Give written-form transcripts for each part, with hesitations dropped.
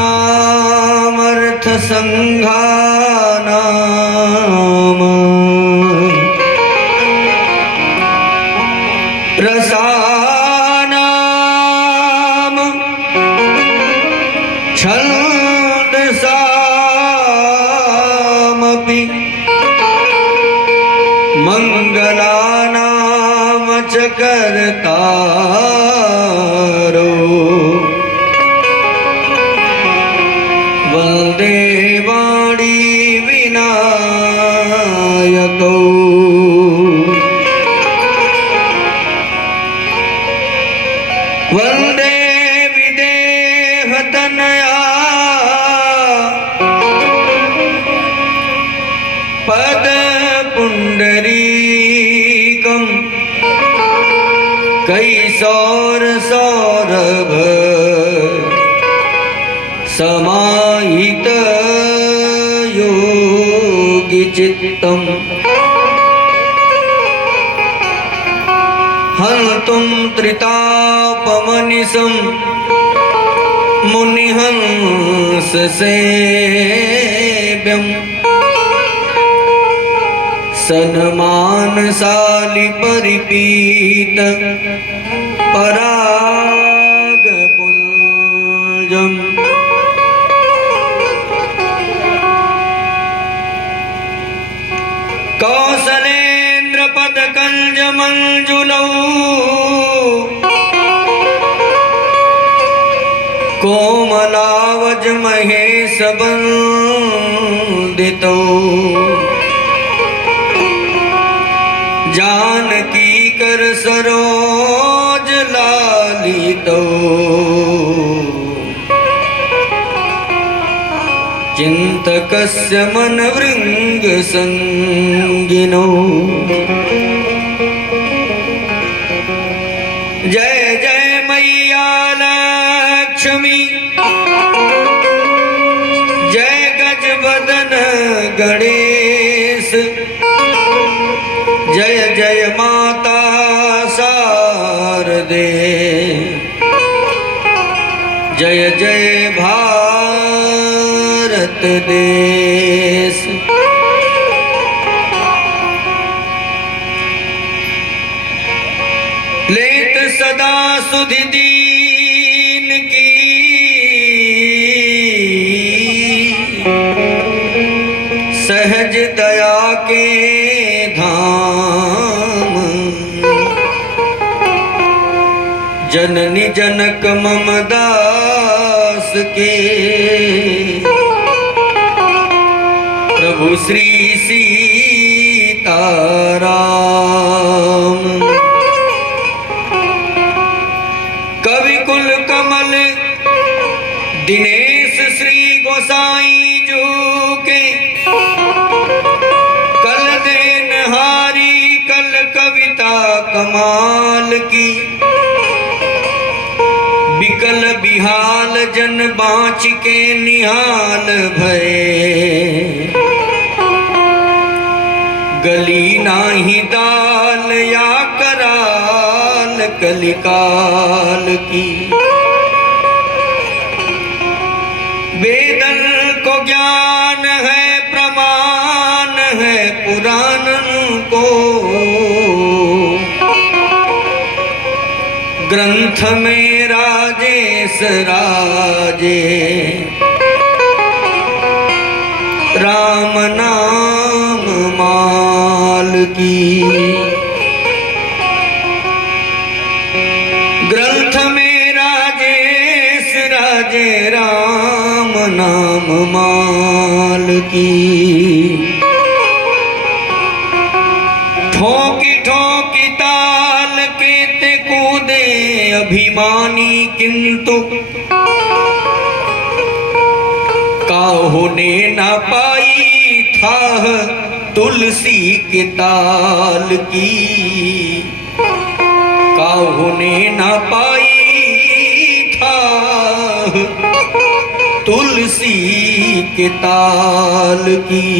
वर्णानामर्थ संघानाम रसानाम छन्दसामपि मंगलानाम च कर्तारो वन्दे वाणी विनायकौ वन्दे विदेहतनया पदपुण्डरीकं कैसौरसौरभ समाहित योगिचित्तम् हन्तुं त्रितापमनिशं मुनिहंससेव्यम् सन्मानशाली परिपीत परागपुञ्जम् कौसलेन्द्र पदकंजमंजुलौ कोमलावज महेश वंदितौ जानकी कर सरोज लालितौ चिंतकस्य मनवृंग संगिनो जय जय मैया लक्ष्मी जय गजवदन गणेश जय जय माता शारदे जय जय भारत देश। लेत सदा सुधि दीन की सहज दया के धाम जननी जनक मम दास के प्रभु श्री सीताराम। कवि कुल कमल दिनेश श्री गोसाई जू के कल देनहारी कल कविता कमाल की बिकल बिहाल जन बाँच के निहाल भये गली नाही दाल या कराल कलिकाल की वेदन को ज्ञान है प्रमाण है पुराण को ग्रंथ में राजेश राजे राम नाम माल की ग्रंथ में राजेश राजे राम नाम माल की ठोकी ठोकी ताल के ते कूदे अभिमानी किंतु काहो ने न पाई था तुलसी के ताल की काहो ने न पाई था तुलसी के ताल की।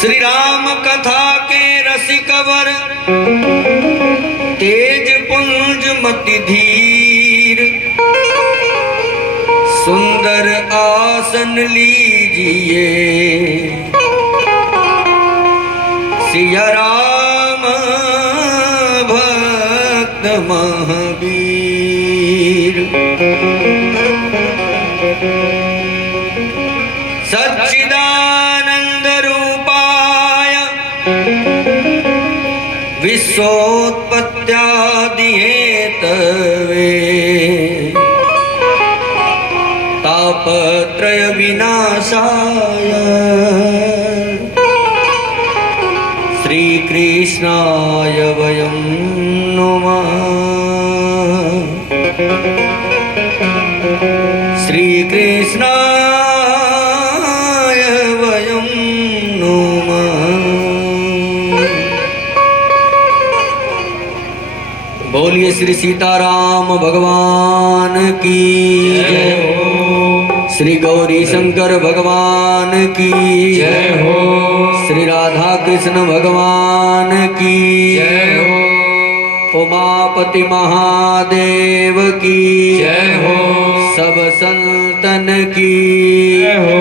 श्री राम कथा के रसिक कवर तेज पुंज मति धीर, सुंदर आसन लीजिए सिया राम भक्त महावीर। सच्चिदानंद रूपाय विश्वोत्पत्त्यादि हेतवे तापत्रय विनाशाय श्री कृष्णाय वयं नुमः। श्री कृष्णाय वयं नुमः। बोलिए श्री सीताराम भगवान की जय हो। श्री गौरी शंकर भगवान की जय हो। श्री राधा कृष्ण भगवान की जय हो। उमापति महादेव की जय हो। सब संतन की जय हो।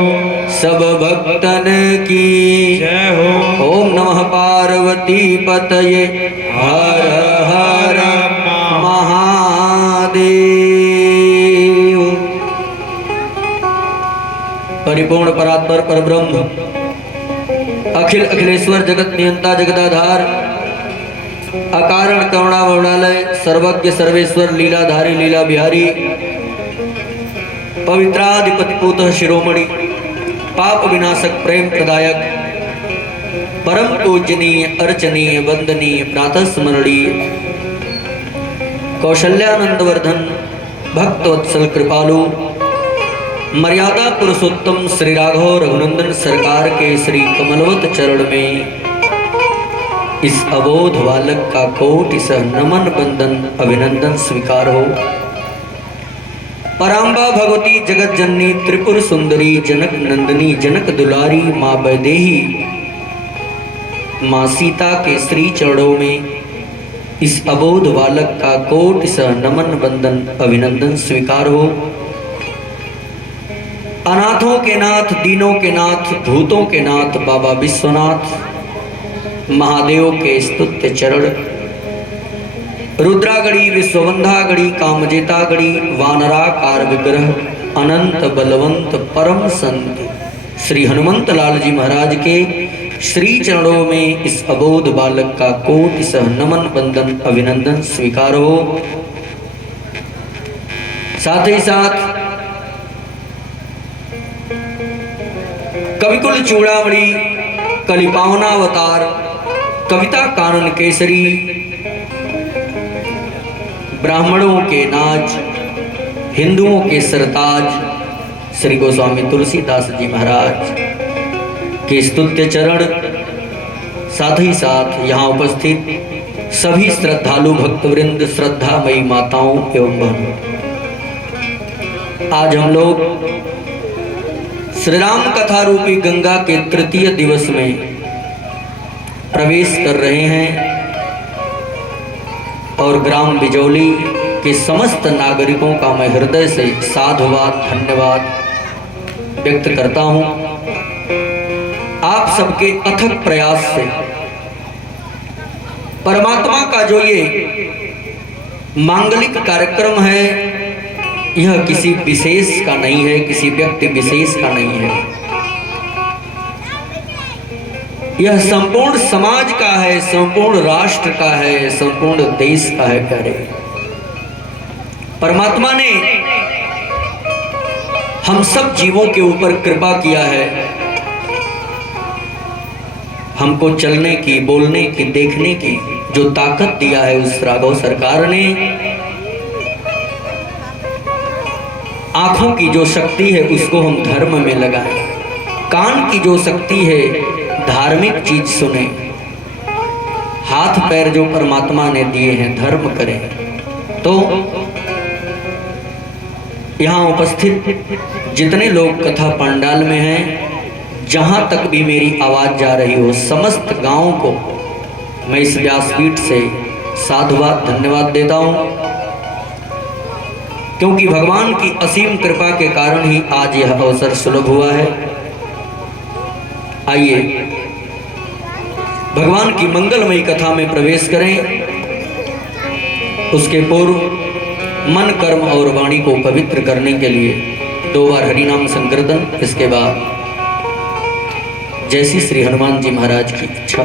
सब भक्तन की जय हो। ओम नमः पार्वती पतये हर हर महादेव। परिपूर्ण परात्पर परब्रह्म अखिल अखिलेश्वर जगत नियंता जगदाधार अकारण करुणा वरुणालय सर्वज्ञ सर्वेश्वर लीलाधारी लीला बिहारी पवित्राधिपति पूत शिरोमणि पाप विनाशक प्रेम प्रदायक परम पूजनीय अर्चनीय वंदनीय प्रातः स्मरणीय कौशल्यानंद वर्धन भक्तवत्सल कृपालु मर्यादा पुरुषोत्तम श्री राघव रघुनंदन सरकार के श्री कमलवत चरण में इस अबोध बालक का कोटि सह नमन बंदन अभिनंदन स्वीकार हो। पराम्बा भगवती जगत जननी त्रिपुर सुंदरी जनक नंदिनी जनक दुलारी माँ वैदेही माँ सीता के श्री चरणों में इस अबोध बालक का कोटि सह नमन बंदन अभिनंदन स्वीकार हो। अनाथों के नाथ दीनों के नाथ भूतों के नाथ बाबा विश्वनाथ महादेव के स्तुत्य चरण रुद्रागढ़ी विश्ववंधागढ़ी कामजेतागढ़ी वानराकार विग्रह अनंत बलवंत परम संत श्री हनुमंत लाल जी महाराज के श्री चरणों में इस अबोध बालक का कोटि सह नमन बंदन अभिनंदन स्वीकार हो। साथ ही साथ कविकुल चूड़ामणि कलिपावनावतार कविता कानन केसरी ब्राह्मणों के नाज हिंदुओं के सरताज श्री गोस्वामी तुलसीदास जी महाराज के स्तुत्य चरण साथ ही साथ यहाँ उपस्थित सभी श्रद्धालु भक्तवृंद श्रद्धामयी माताओं एवं बहनों, आज हम लोग श्री राम कथा रूपी गंगा के तृतीय दिवस में प्रवेश कर रहे हैं और ग्राम बिजौली के समस्त नागरिकों का मैं हृदय से साधुवाद धन्यवाद व्यक्त करता हूं। आप सबके अथक प्रयास से परमात्मा का जो ये मांगलिक कार्यक्रम है यह किसी विशेष का नहीं है, किसी व्यक्ति विशेष का नहीं है, यह संपूर्ण समाज का है, संपूर्ण राष्ट्र का है, संपूर्ण देश का है। प्यारे परमात्मा ने हम सब जीवों के ऊपर कृपा किया है, हमको चलने की बोलने की देखने की जो ताकत दिया है उस राघव सरकार ने, आंखों की जो शक्ति है उसको हम धर्म में लगाएं, कान की जो शक्ति है धार्मिक चीज सुने, हाथ पैर जो परमात्मा ने दिए हैं धर्म करें। तो यहाँ उपस्थित जितने लोग कथा पंडाल में हैं, जहाँ तक भी मेरी आवाज़ जा रही हो, समस्त गांव को मैं इस व्यासपीठ से साधुवाद धन्यवाद देता हूँ, क्योंकि भगवान की असीम कृपा के कारण ही आज यह अवसर सुलभ हुआ है। आइए भगवान की मंगलमयी कथा में प्रवेश करें। उसके पूर्व मन, कर्म और वाणी को पवित्र करने के लिए 2 बार हरिनाम संकीर्तन, इसके बाद जैसी श्री हनुमान जी महाराज की इच्छा।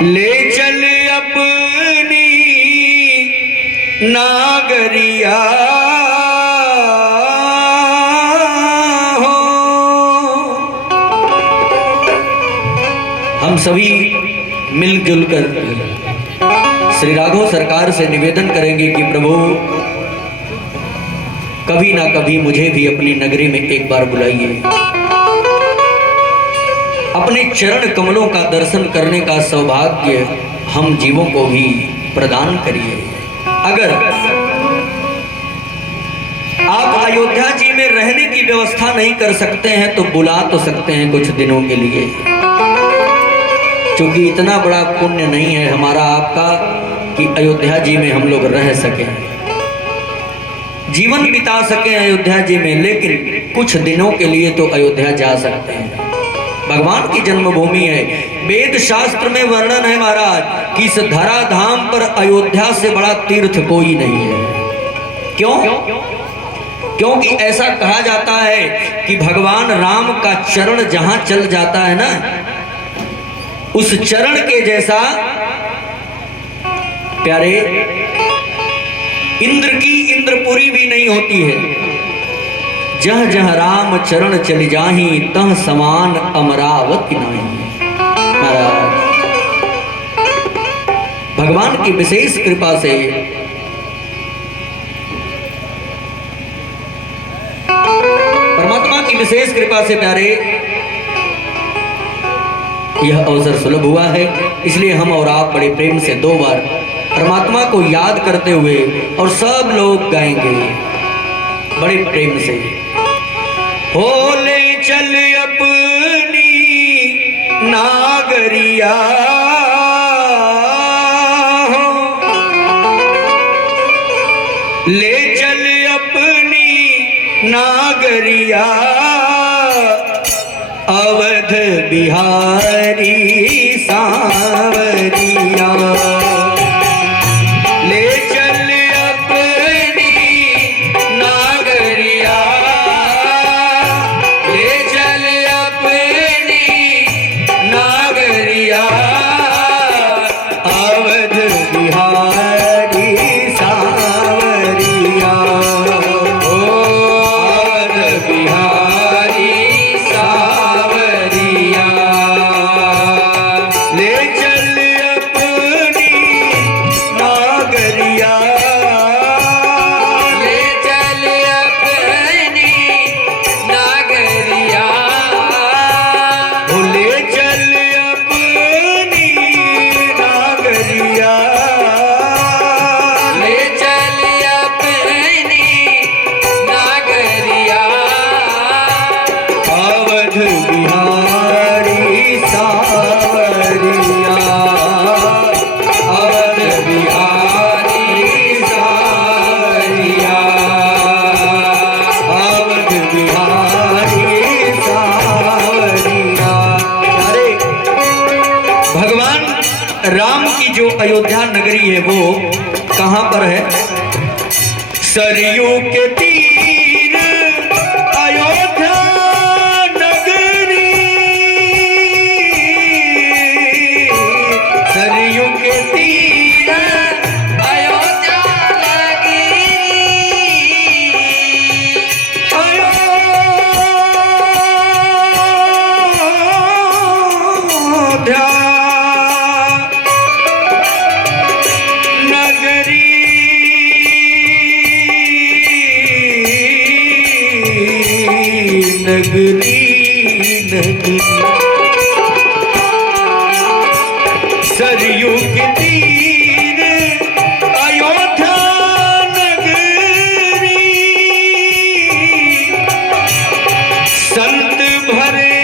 ले चल अपनी नागरिया हो, हम सभी मिलजुल कर श्री राघव सरकार से निवेदन करेंगे कि प्रभु कभी ना कभी मुझे भी अपनी नगरी में एक बार बुलाइए, अपने चरण कमलों का दर्शन करने का सौभाग्य हम जीवों को भी प्रदान करिए। अगर आप अयोध्या जी में रहने की व्यवस्था नहीं कर सकते हैं तो बुला तो सकते हैं कुछ दिनों के लिए, क्योंकि इतना बड़ा पुण्य नहीं है हमारा आपका कि अयोध्या जी में हम लोग रह सकें, जीवन बिता सकें अयोध्या जी में, लेकिन कुछ दिनों के लिए तो अयोध्या जा सकते हैं। भगवान की जन्मभूमि है। वेद शास्त्र में वर्णन है महाराज कि इस धरा धाम पर अयोध्या से बड़ा तीर्थ कोई नहीं है। क्यों? क्योंकि ऐसा कहा जाता है कि भगवान राम का चरण जहां चल जाता है ना, उस चरण के जैसा प्यारे इंद्र की इंद्रपुरी भी नहीं होती है। जह जह राम चरण चल जाही तह समान अमरावती नाही। महाराज भगवान की विशेष कृपा से परमात्मा की विशेष कृपा से प्यारे यह अवसर सुलभ हुआ है। इसलिए हम और आप बड़े प्रेम से 2 बार परमात्मा को याद करते हुए और सब लोग गाएंगे बड़े प्रेम से। हो ले चल अपनी नागरिया हो, ले चल अपनी नागरिया, अवध बिहारी सांवरिया। ले चल अपनी नागरिया, ले चल अपनी नागरिया, अवध बिहारी सांवरिया। ओ अवध बिहारी सांवरिया, ले चल अपनी नागरिया, ले चल अपनी नागरिया, ओ ले चल अपनी नागरिया, ले चल अपनी नागरिया, अवध बिहारी सांवरिया, अवध बिहारी सांवरिया, अवध बिहारी सांवरिया। अरे भगवान राम की जो अयोध्या नगरी है वो कहाँ पर है? सरयू के तीर अयोध्या नगरी, सरयू के तीर अयोध्या लगी, अयोध्या नगरी, नगरी नगरी, सरयू के तीर अयोध्या नगरी, संत भरे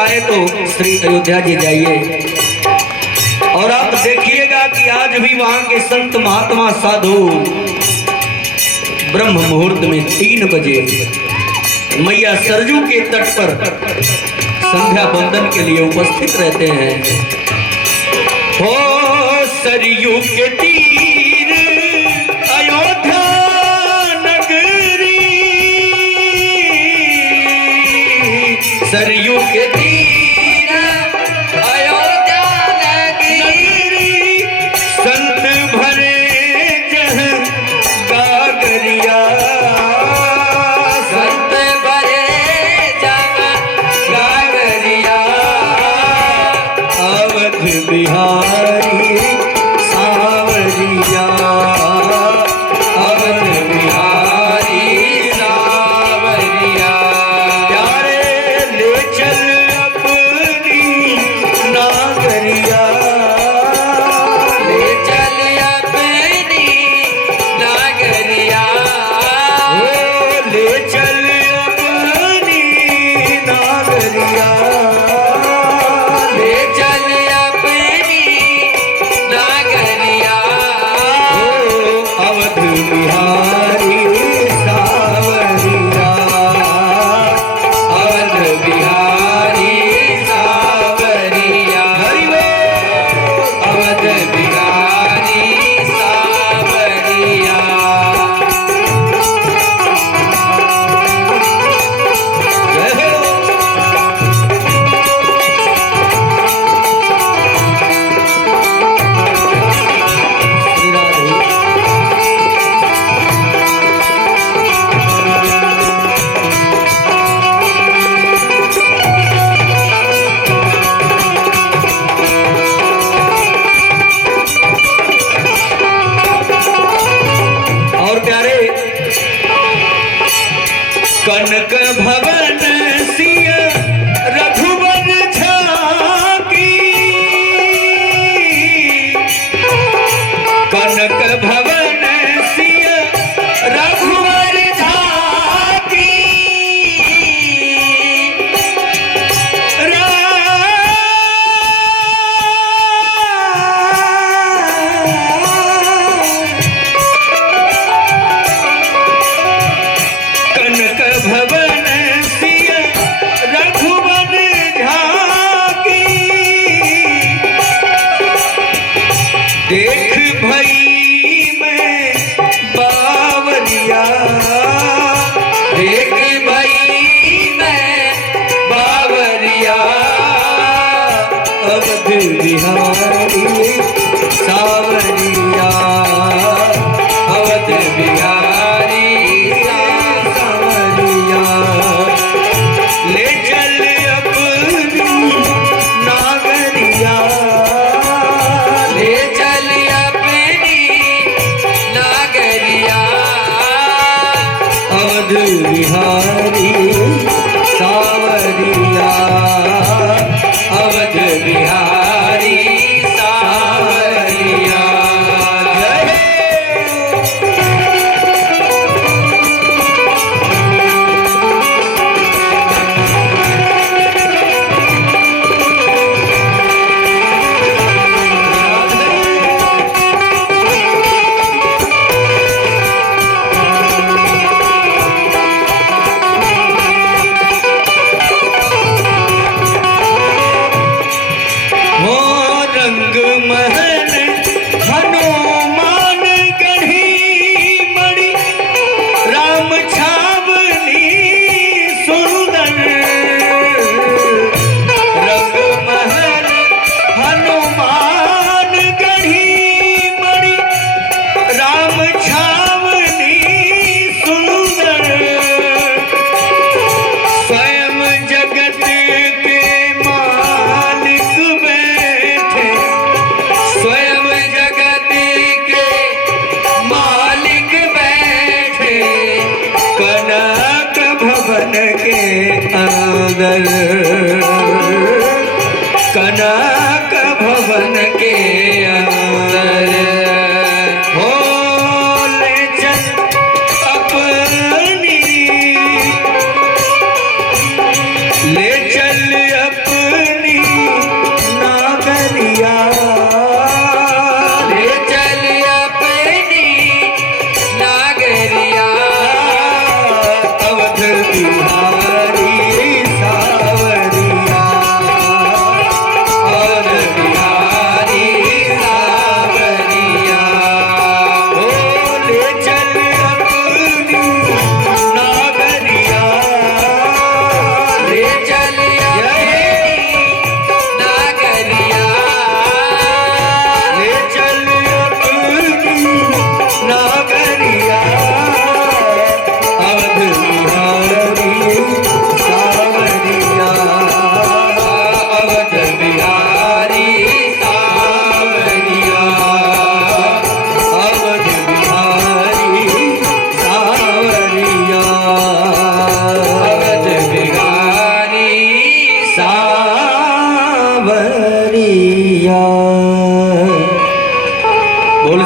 आए तो श्री अयोध्या जी जाइए और आप देखिएगा कि आज भी वहां के संत महात्मा साधु ब्रह्म मुहूर्त में 3 बजे मैया सरजू के तट पर संध्या बंदन के लिए उपस्थित रहते हैं। हो सरयू के तीर अयोध्या नगरी, सरयू के तीर अयोध्या नगरी, संत भरे जह गागरिया, संत भरे जग गागरिया, अवध बिहारी सावरिया, अवध बिहारी सावरिया, प्यारे ले चल अपनी नागरिया, ले चल अपनी नागरिया, ओ ले चल अपनी नागरिया, ले चल अपनी नागरिया, ओ अवध बिहारी सावरिया, अवध बिहारी सावरिया, हरि बोल। अवध बिहारी सावरिया। जय हो। श्री राधे। और प्यारे कनक भवन सिय रघुवर झांकी, कनक भवन सिय रघुवर झांकी, कनक भवन सिय रघुवर झांकी, देख भई में बावरिया, देख भई मैं बावरिया, अवध बिहारी सावरिया, अवध बिहारी सावरिया, ले चल अपनी नागरिया, ले चल अपनी नागरिया, अवध बिहारी सावरिया, अवध बिहारी सावरिया। जय हो रंग महल हनुमान गढ़ी मणि, राम छावनी सुंदर, रंग महल हनुमान गढ़ी मणि, राम छावनी सुंदर, स्वयं जगत के मालिक बैठे, स्वयं जगत के मालिक बैठे, कनक भवन के अंदर, कनक भवन के अंदर, हो ले चल अपनी, ले चल अपनी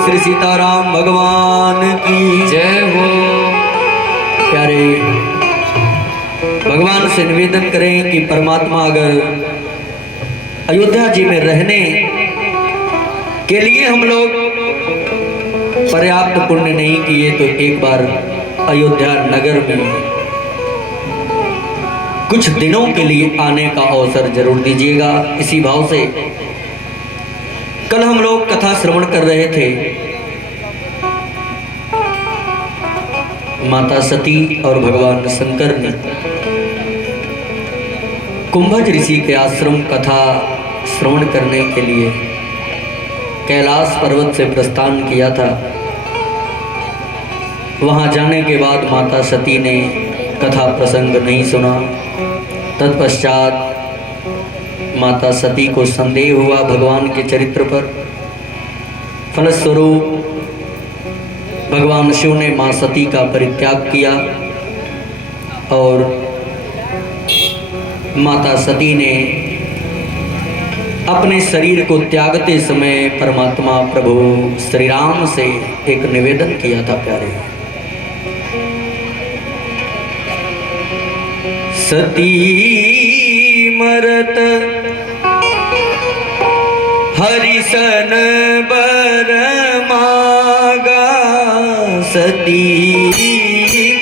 श्री सीताराम भगवान की जय हो। प्यारे भगवान से निवेदन करें कि परमात्मा अगर अयोध्या जी में रहने के लिए हम लोग पर्याप्त पुण्य नहीं किए तो एक बार अयोध्या नगर में कुछ दिनों के लिए आने का अवसर जरूर दीजिएगा। इसी भाव से कल हम लोग कथा श्रवण कर रहे थे। माता सती और भगवान शंकर ने कुंभज ऋषि के आश्रम कथा श्रवण करने के लिए कैलाश पर्वत से प्रस्थान किया था। वहां जाने के बाद माता सती ने कथा प्रसंग नहीं सुना। तत्पश्चात माता सती को संदेह हुआ भगवान के चरित्र पर। फलस्वरूप भगवान शिव ने मां सती का परित्याग किया और माता सती ने अपने शरीर को त्यागते समय परमात्मा प्रभु श्री राम से एक निवेदन किया था। प्यारे सती मरत हरिसन बर मागा, सती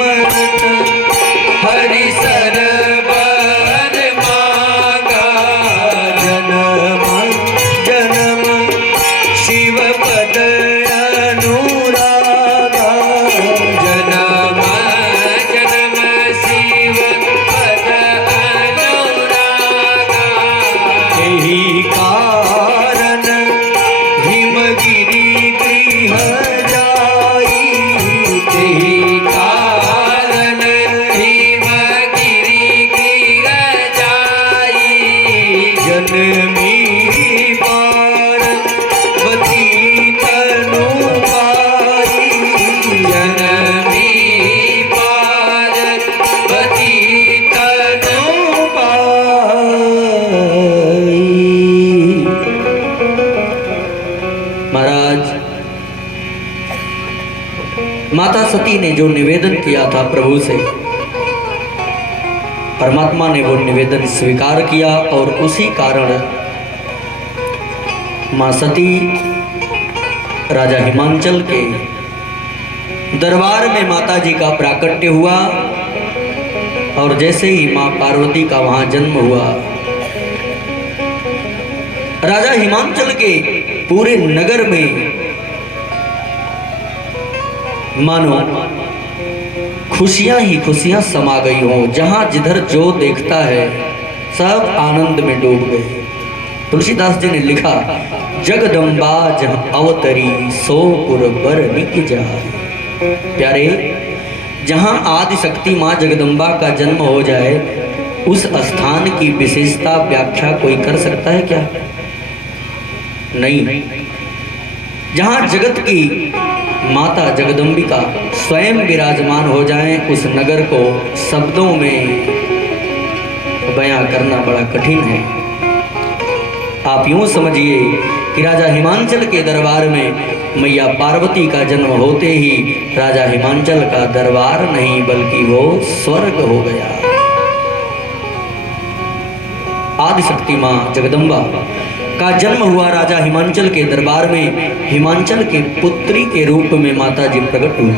मरत हरिसन बर मागा, जन्म जन्म शिव पद अनुरागा, जन्म जन्म शिव पद अनुरागा। यही कारण हिमगिरि गृह जाई, यही कारण हिमगिरि गिर जाई, जनमी पार्वती तनु पाई, जनमी पार्वती तनु पाई। महाराज माता सती ने जो निवेदन किया था प्रभु से, परमात्मा ने वो निवेदन स्वीकार किया और उसी कारण मां सती राजा हिमांचल के दरबार में माता जी का प्राकट्य हुआ और जैसे ही मां पार्वती का वहां जन्म हुआ, राजा हिमांचल के पूरे नगर में मानो खुशियां ही खुशियां समा गई हो। जहां जिधर जो देखता है सब आनंद में डूब गए। तुलसीदास जी ने लिखा, जगदम्बा जहाँ अवतरी सोपुर बर निक जाए। प्यारे, जहां आदि शक्ति मां जगदम्बा का जन्म हो जाए, उस स्थान की विशेषता व्याख्या कोई कर सकता है क्या? नहीं। जहां जगत की माता जगदम्बिका स्वयं विराजमान हो जाएं, उस नगर को शब्दों में बयां करना बड़ा कठिन है। आप यूं समझिए कि राजा हिमांचल के दरबार में मैया पार्वती का जन्म होते ही राजा हिमांचल का दरबार नहीं बल्कि वो स्वर्ग हो गया। आदिशक्ति मां जगदम्बा का जन्म हुआ राजा हिमांचल के दरबार में। हिमांचल के पुत्री के रूप में माता जी प्रकट हुई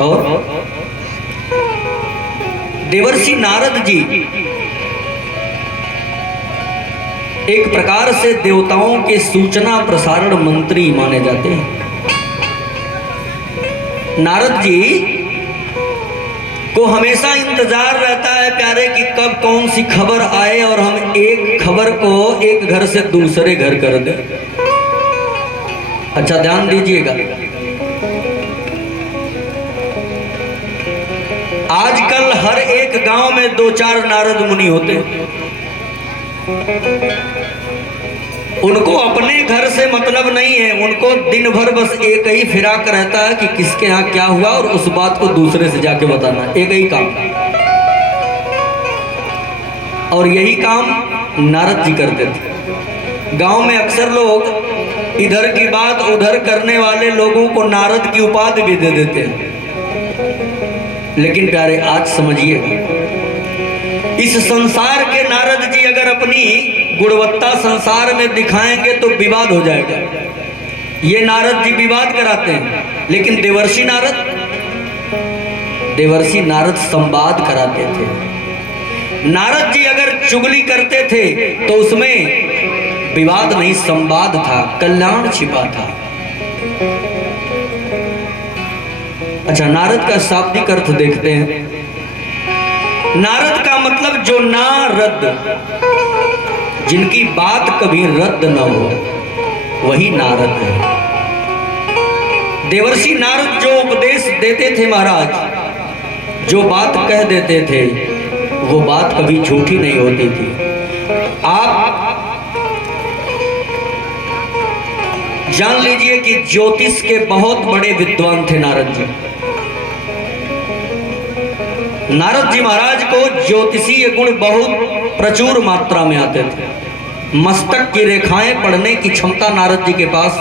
और देवर्षि नारद जी एक प्रकार से देवताओं के सूचना प्रसारण मंत्री माने जाते हैं। नारद जी को हमेशा इंतजार रहता है प्यारे कि कब कौन सी खबर आए और हम एक खबर को एक घर से दूसरे घर कर दें। अच्छा ध्यान दीजिएगा, आजकल हर एक गांव में 2-4 नारद मुनि होते हैं। उनको अपने घर से मतलब नहीं है, उनको दिन भर बस एक ही फिराक रहता है कि किसके यहाँ क्या हुआ और उस बात को दूसरे से जाके बताना, एक ही काम। और यही काम नारद जी करते थे। गांव में अक्सर लोग इधर की बात उधर करने वाले लोगों को नारद की उपाधि भी दे देते हैं। लेकिन प्यारे, आज समझिए, इस संसार के नारद जी अगर अपनी गुणवत्ता संसार में दिखाएंगे तो विवाद हो जाएगा। ये नारद जी विवाद कराते हैं, लेकिन देवर्षि नारद संवाद कराते थे। नारद जी अगर चुगली करते थे तो उसमें विवाद नहीं, संवाद था, कल्याण छिपा था। अच्छा, नारद का शाब्दिक अर्थ देखते हैं। नारद का मतलब जो ना रद्द, जिनकी बात कभी रद्द न हो, वही नारद है। देवर्षि नारद जो उपदेश देते थे महाराज, जो बात कह देते थे, वो बात कभी झूठी नहीं होती थी। आप जान लीजिए कि ज्योतिष के बहुत बड़े विद्वान थे नारद जी। नारद जी महाराज को ज्योतिषीय गुण बहुत प्रचुर मात्रा में आते थे। मस्तक की रेखाएं पढ़ने की क्षमता नारद जी के पास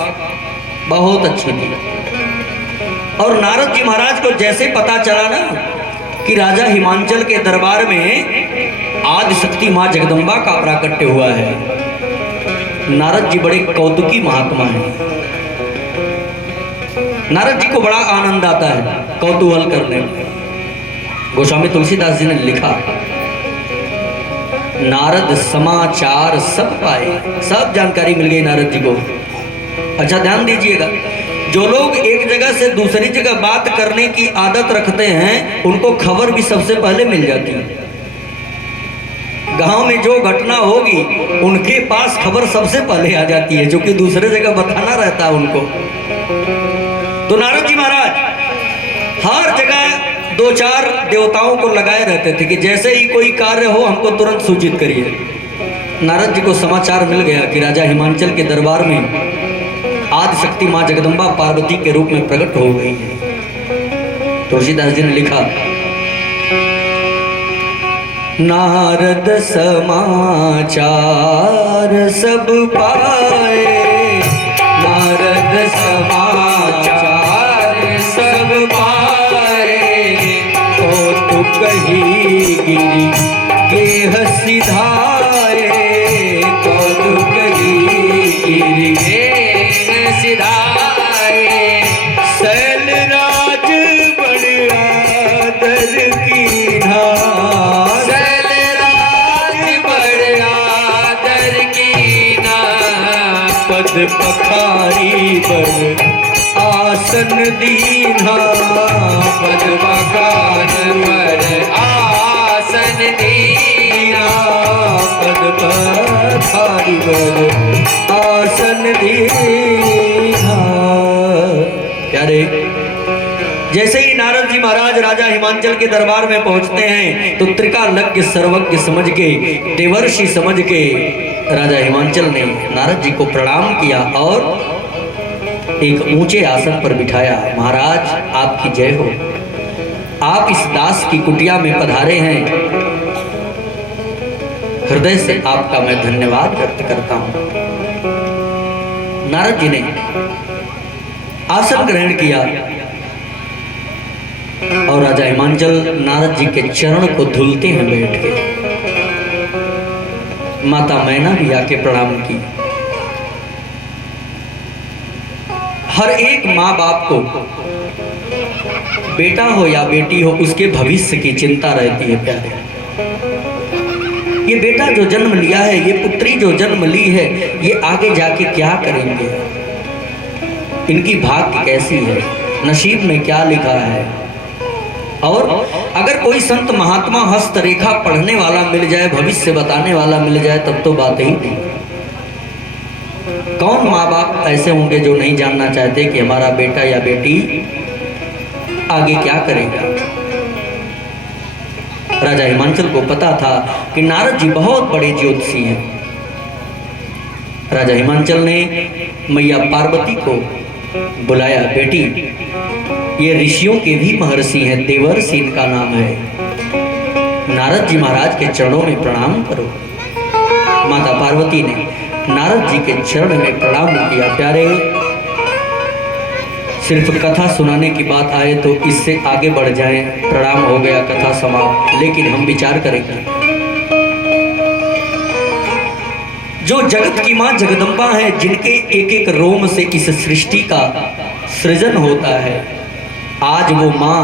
बहुत अच्छी थी। और नारद जी महाराज को जैसे पता चला ना कि राजा हिमांचल के दरबार में आदिशक्ति मां जगदम्बा का प्राकट्य हुआ है, नारद जी बड़े कौतुकी महात्मा हैं। नारद जी को बड़ा आनंद आता है कौतूहल करने में। गोस्वामी तुलसीदास जी ने लिखा, नारद समाचार सब पाए, सब जानकारी मिल गई नारद जी को। अच्छा, ध्यान दीजिएगा, जो लोग एक जगह से दूसरी जगह बात करने की आदत रखते हैं, उनको खबर भी सबसे पहले मिल जाती है। गांव में जो घटना होगी उनके पास खबर सबसे पहले आ जाती है, जो कि दूसरे जगह बताना रहता है उनको। तो नारद जी महाराज हर जगह 2-4 देवताओं को लगाए रहते थे कि जैसे ही कोई कार्य हो हमको तुरंत सूचित करिए। नारद जी को समाचार मिल गया कि राजा हिमांचल के दरबार में आदिशक्ति मां जगदम्बा पार्वती के रूप में प्रकट हो गई है। तुलसीदास जी ने लिखा, नारद समाचार सब पाए, नारद समाचार सब पाए, तो कही गिरी गेह सिधाए, तो कही गिरी गेह सिधाए, सैलराज बड़ आदर की धार, पद पखारी पर आसन दीना, पद पखारी पर आसन दीना, पद पखारी पर आसन दीना। प्यारे, जैसे ही नारद जी महाराज राजा हिमांचल के दरबार में पहुंचते हैं तो त्रिकालज्ञ सर्वज्ञ समझ के, देवर्षि समझ के राजा हिमांचल ने नारद जी को प्रणाम किया और एक ऊंचे आसन पर बिठाया। महाराज, आपकी जय हो, आप इस दास की कुटिया में पधारे हैं, हृदय से आपका मैं धन्यवाद व्यक्त करता हूं। नारद जी ने आसन ग्रहण किया और राजा हिमांचल नारद जी के चरण को धुलते हैं बैठ के। माता मैना भी आके प्रणाम की। हर एक माँ बाप को बेटा हो या बेटी हो, उसके भविष्य की चिंता रहती है प्यारे। ये बेटा जो जन्म लिया है, ये पुत्री जो जन्म ली है, ये आगे जाके क्या करेंगे, इनकी भाग्य कैसी है, नसीब में क्या लिखा है। और अगर कोई संत महात्मा हस्तरेखा पढ़ने वाला मिल जाए, भविष्य बताने वाला मिल जाए, तब तो बात ही नहीं। कौन माँ बाप ऐसे होंगे जो नहीं जानना चाहते कि हमारा बेटा या बेटी आगे क्या करेगा। राजा हिमांचल को पता था कि नारद जी बहुत बड़े ज्योतिषी हैं। राजा हिमांचल ने मैया पार्वती को बुलाया, बेटी ये ऋषियों के भी महर्षि हैं, देवर्षि इनका नाम है, नारद जी महाराज के चरणों में प्रणाम करो। माता पार्वती ने नारद जी के चरण में प्रणाम किया। प्यारे, सिर्फ कथा सुनाने की बात आए तो इससे आगे बढ़ जाएं, प्रणाम हो गया, कथा समाप्त। लेकिन हम विचार करेंगे, जो जगत की मां जगदम्बा है, जिनके एक एक रोम से इस सृष्टि का सृजन होता है, आज वो मां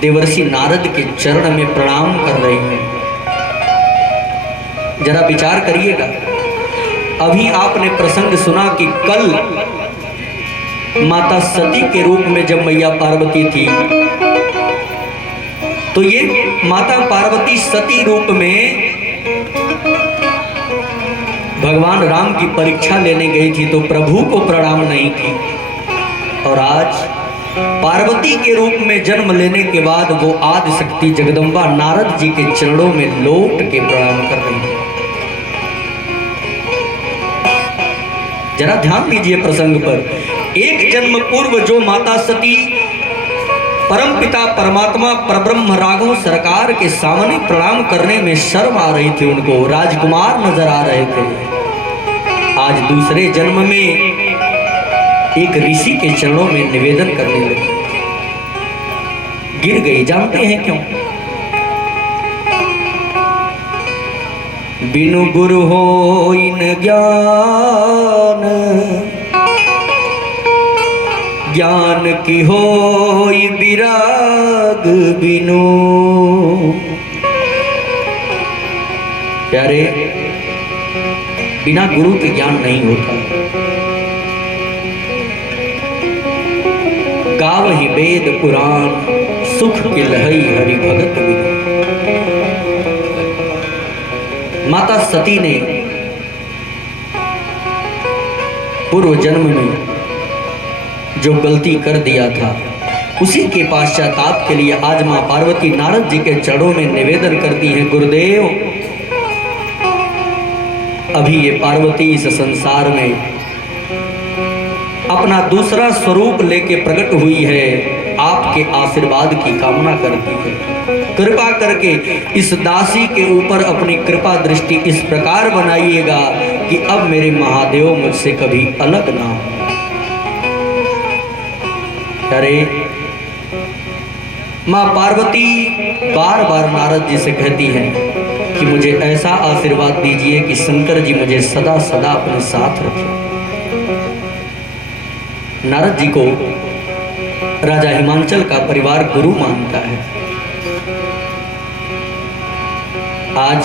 देवर्षि नारद के चरण में प्रणाम कर रही है। जरा विचार करिएगा। अभी आपने प्रसंग सुना कि कल माता सती के रूप में जब मैया पार्वती थी, तो ये माता पार्वती सती रूप में भगवान राम की परीक्षा लेने गई थी, तो प्रभु को प्रणाम नहीं की। और आज पार्वती के रूप में जन्म लेने के बाद वो आदि शक्ति जगदम्बा नारद जी के चरणों में लौट के प्रणाम कर रही है। जरा ध्यान दीजिए प्रसंग पर। एक जन्म पूर्व जो माता सती परमपिता परमात्मा परब्रह्म राघव सरकार के सामने प्रणाम करने में शर्म आ रही थी, उनको राजकुमार नजर आ रहे थे, आज दूसरे जन्म में एक ऋषि के चरणों में निवेदन करने लगी, गिर गई। जानते हैं क्यों? बिनु गुरु होइन् ज्ञान, ज्ञान की होई विराग बिनु। प्यारे, बिना गुरु के ज्ञान नहीं होता। गावहि वेद पुराण, सुख के लहई हरि भगत बिनु। माता सती ने पूर्व जन्म में जो गलती कर दिया था, उसी के पश्चाताप के लिए आज मां पार्वती नारद जी के चरणों में निवेदन करती हैं, गुरुदेव, अभी ये पार्वती इस संसार में अपना दूसरा स्वरूप लेके प्रकट हुई है, आपके आशीर्वाद की कामना करती है। कृपा करके इस दासी के ऊपर अपनी कृपा दृष्टि इस प्रकार बनाइएगा कि अब मेरे महादेव मुझसे कभी अलग ना हो। अरे, मां पार्वती बार बार नारद जी से कहती है कि मुझे ऐसा आशीर्वाद दीजिए कि शंकर जी मुझे सदा सदा अपने साथ रखें। नारद जी को राजा हिमांचल का परिवार गुरु मानता है। आज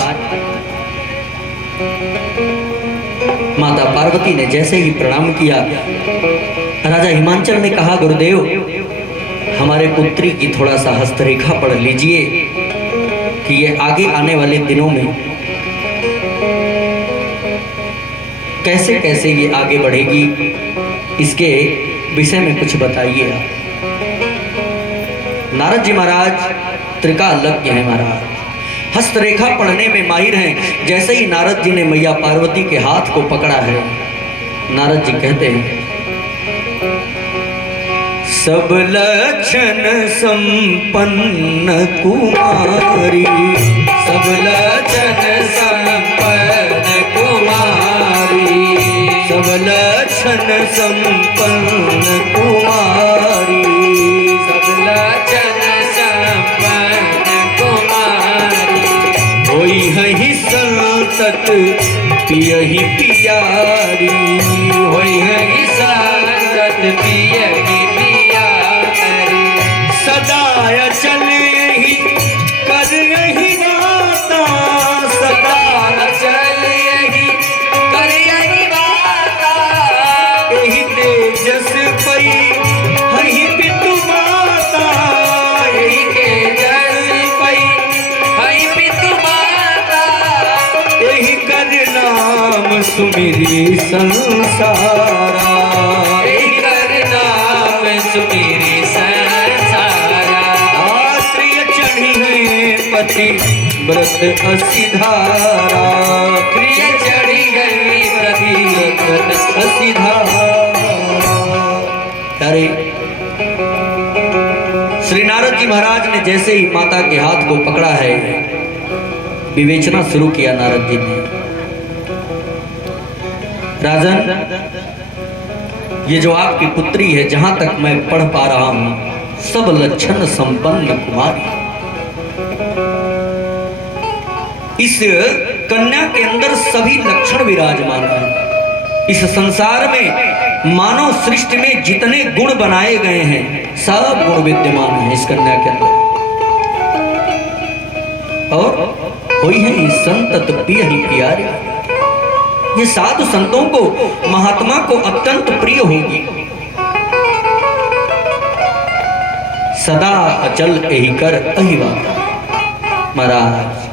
माता पार्वती ने जैसे ही प्रणाम किया, राजा हिमांचल ने कहा, गुरुदेव, हमारे पुत्री की थोड़ा सा हस्तरेखा पढ़ लीजिए कि ये आगे आने वाले दिनों में कैसे कैसे ये आगे बढ़ेगी, इसके विषय में कुछ बताइए आप। नारद जी महाराज त्रिकालज्ञ हैं महाराज, हस्तरेखा पढ़ने में माहिर हैं। जैसे ही नारद जी ने मैया पार्वती के हाथ को पकड़ा है, नारद जी कहते हैं, सब लक्षण संपन्न कुमारी, सब लक्षण संपन्न कुमारी, सब लक्षण संपन्न कुमारी, सब लक्षण संपन्न कुमारी, होई हहि संतत पियहि पियारी, होई हरि संतत पियहि पियारी, सदा अचल यही कर यही नाता, सदा अचल यही कर यही बाता, यही तेजस पई हहि पितु माता, यही तेजस पई हरि पितु माता, यही कर नाम सुमिरी संसारा, यही कर नाम सुमिरी संसारा, प्रिय चढ़ी है पति व्रत असिधारा, प्रिय चढ़ी गई व्रत असिधारा। अरे, श्री नारद जी महाराज ने जैसे ही माता के हाथ को पकड़ा है, विवेचना शुरू किया नारद जी ने। राजन, ये जो आपकी पुत्री है, जहां तक मैं पढ़ पा रहा हूं, सब लक्षण संपन्न कुमारी। इस कन्या के अंदर सभी लक्षण विराजमान हैं। इस संसार में मानव सृष्टि में जितने गुण बनाए गए हैं, सब गुण विद्यमान हैं इस कन्या के अंदर। और हुई है इस संतत प्रिय ही प्यारी। ये साधु संतों को, महात्मा को अत्यंत प्रिय होगी। सदा अचल एहि कर अहिवाता। महाराज,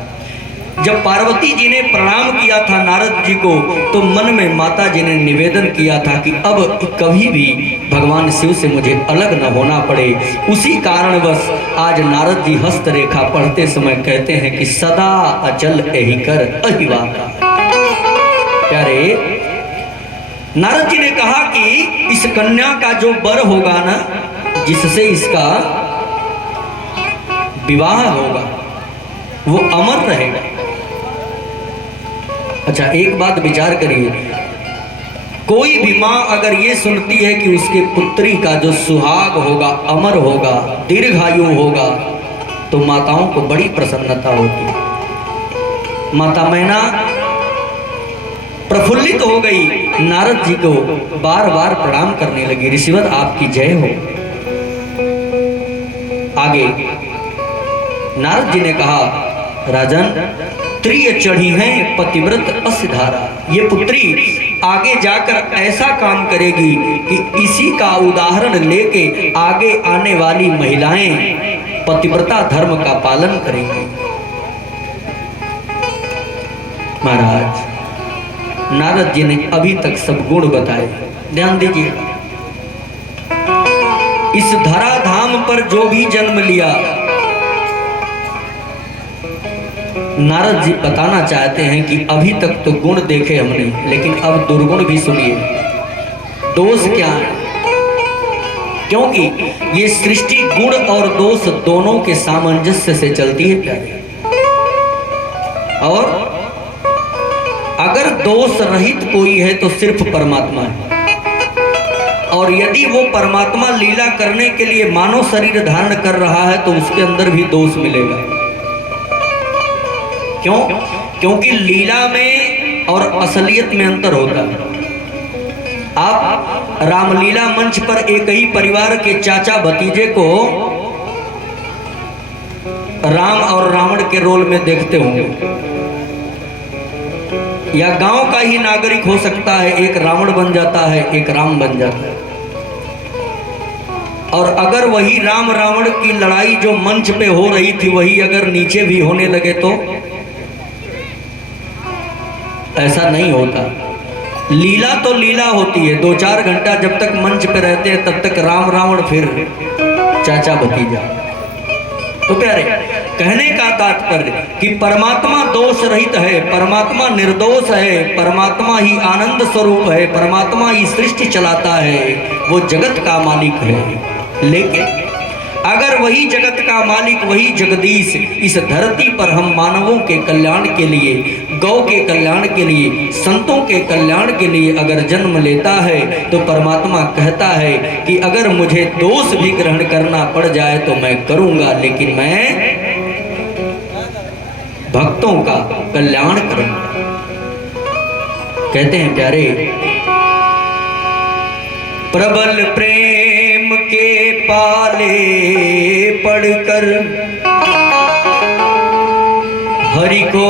जब पार्वती जी ने प्रणाम किया था नारद जी को, तो मन में माता जी ने निवेदन किया था कि अब कभी भी भगवान शिव से मुझे अलग न होना पड़े। उसी कारणवश आज नारद जी हस्तरेखा पढ़ते समय कहते हैं कि सदा अचल एहि कर अहिवाता। प्यारे, नारद जी ने कहा कि इस कन्या का जो वर होगा ना, जिससे इसका विवाह होगा, वो अमर रहेगा। अच्छा, एक बात विचार करिए, कोई भी माँ अगर ये सुनती है कि उसके पुत्री का जो सुहाग होगा, अमर होगा, दीर्घायु होगा, तो माताओं को बड़ी प्रसन्नता होती है। माता मैना प्रफुल्लित हो गई, नारद जी को बार बार प्रणाम करने लगी। ऋषिवर आपकी जय हो। आगे नारद जी ने कहा, राजन, त्रिय चढ़ी है पतिव्रत असिधारा। ये पुत्री आगे जाकर ऐसा काम करेगी कि इसी का उदाहरण लेके आगे आने वाली महिलाएं पतिव्रता धर्म का पालन करेंगी। महाराज, नारद जी ने अभी तक सब गुण बताए। ध्यान दीजिए, इस धरा धाम पर जो भी जन्म लिया, नारद जी बताना चाहते हैं कि अभी तक तो गुण देखे हमने, लेकिन अब दुर्गुण भी सुनिए। दोष क्या है? क्योंकि ये सृष्टि गुण और दोष दोनों के सामंजस्य से चलती है प्यारे। और अगर दोष रहित कोई है तो सिर्फ परमात्मा है। और यदि वो परमात्मा लीला करने के लिए मानव शरीर धारण कर रहा है, तो उसके अंदर भी दोष मिलेगा। क्यों? क्योंकि लीला में और असलियत में अंतर होता है। आप रामलीला मंच पर एक ही परिवार के चाचा भतीजे को राम और रावण के रोल में देखते होंगे, या गांव का ही नागरिक हो सकता है, एक रावण बन जाता है, एक राम बन जाता है। और अगर वही राम रावण की लड़ाई जो मंच पे हो रही थी, वही अगर नीचे भी होने लगे तो ऐसा नहीं होता। लीला तो लीला होती है, 2-4 घंटा जब तक मंच पे रहते हैं तब तक राम रावण, फिर चाचा भतीजा। तो प्यारे, कहने का तात्पर्य कि परमात्मा दोष रहित है, परमात्मा निर्दोष है, परमात्मा ही आनंद स्वरूप है, परमात्मा ही सृष्टि चलाता है, वो जगत का मालिक है। लेकिन अगर वही जगत का मालिक, वही जगदीश इस धरती पर हम मानवों के कल्याण के लिए, गौ के कल्याण के लिए, संतों के कल्याण के लिए अगर जन्म लेता है, तो परमात्मा कहता है कि अगर मुझे दोष भी ग्रहण करना पड़ जाए तो मैं करूंगा, लेकिन मैं भक्तों का कल्याण करूंगा। कहते हैं प्यारे, प्रबल प्रेम के पाले पढ़कर हरि को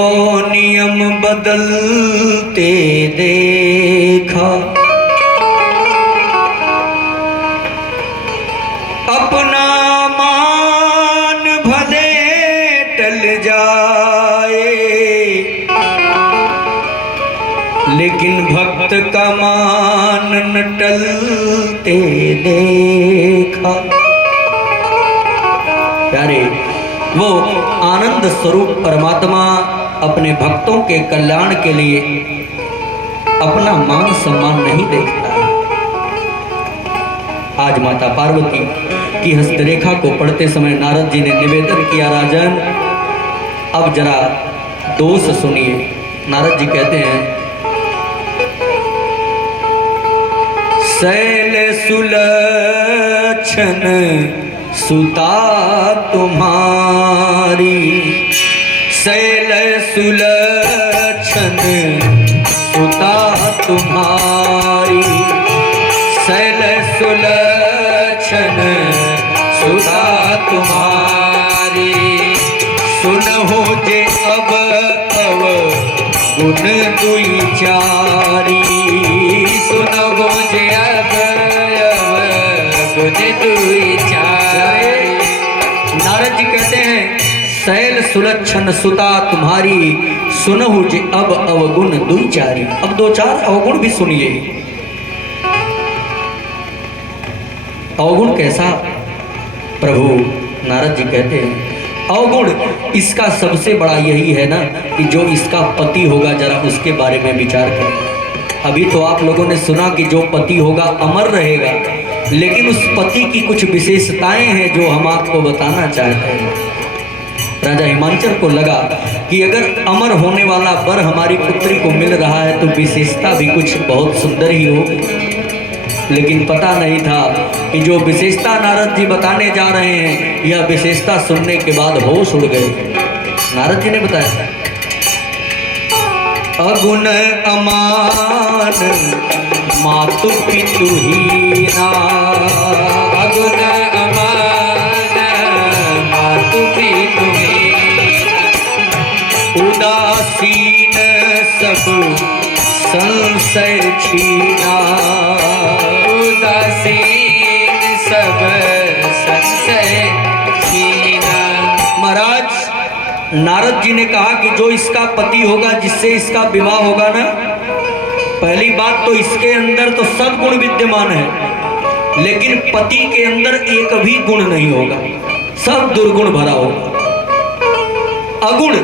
नियम बदलते देखा, अपना मान भले टल जाए, लेकिन भक्त का मान न टलते देखा। प्यारे, वो आनंद स्वरूप परमात्मा अपने भक्तों के कल्याण के लिए अपना मान सम्मान नहीं देखता है। आज माता पार्वती की हस्तरेखा को पढ़ते समय नारद जी ने निवेदन किया, राजन अब जरा दोष सुनिए। नारद जी कहते हैं, शैल सुलक्षण सुता तुम्हारी, शैल सुलक्षण सुता तुम्हारी, शैल सुलक्षण सुता तुम्हारी। सुनहो जे अब गुण दुई चारी, सुनहो जे अब गुण दुई चारी। नारद जी कहते हैं शैल सुलक्षण सुता तुम्हारी, सुनहु जे अब अवगुण दुई चारी। अब दो चार अवगुण भी सुनिए। अवगुण कैसा? प्रभु नारद जी कहते हैं अवगुण इसका सबसे बड़ा यही है ना कि जो इसका पति होगा, जरा उसके बारे में विचार करें। अभी तो आप लोगों ने सुना कि जो पति होगा अमर रहेगा, लेकिन उस पति की कुछ विशेषताएं हैं जो हम आपको बताना चाहते हैं। राजा हिमांचल को लगा कि अगर अमर होने वाला वर हमारी पुत्री को मिल रहा है तो विशेषता भी कुछ बहुत सुंदर ही हो, लेकिन पता नहीं था कि जो विशेषता नारद जी बताने जा रहे हैं, यह विशेषता सुनने के बाद होश उड़ गए। नारद जी ने बताया अगुण अमान मातु पितु हीना, अगुण अमान मातु पितु हीना, उदासीन सब संशय छीना, उदासीन सब संशय छीना। महाराज नारद जी ने कहा कि जो इसका पति होगा, जिससे इसका विवाह होगा ना, पहली बात तो इसके अंदर तो सब गुण विद्यमान है, लेकिन पति के अंदर एक भी गुण नहीं होगा, सब दुर्गुण भरा होगा। अगुण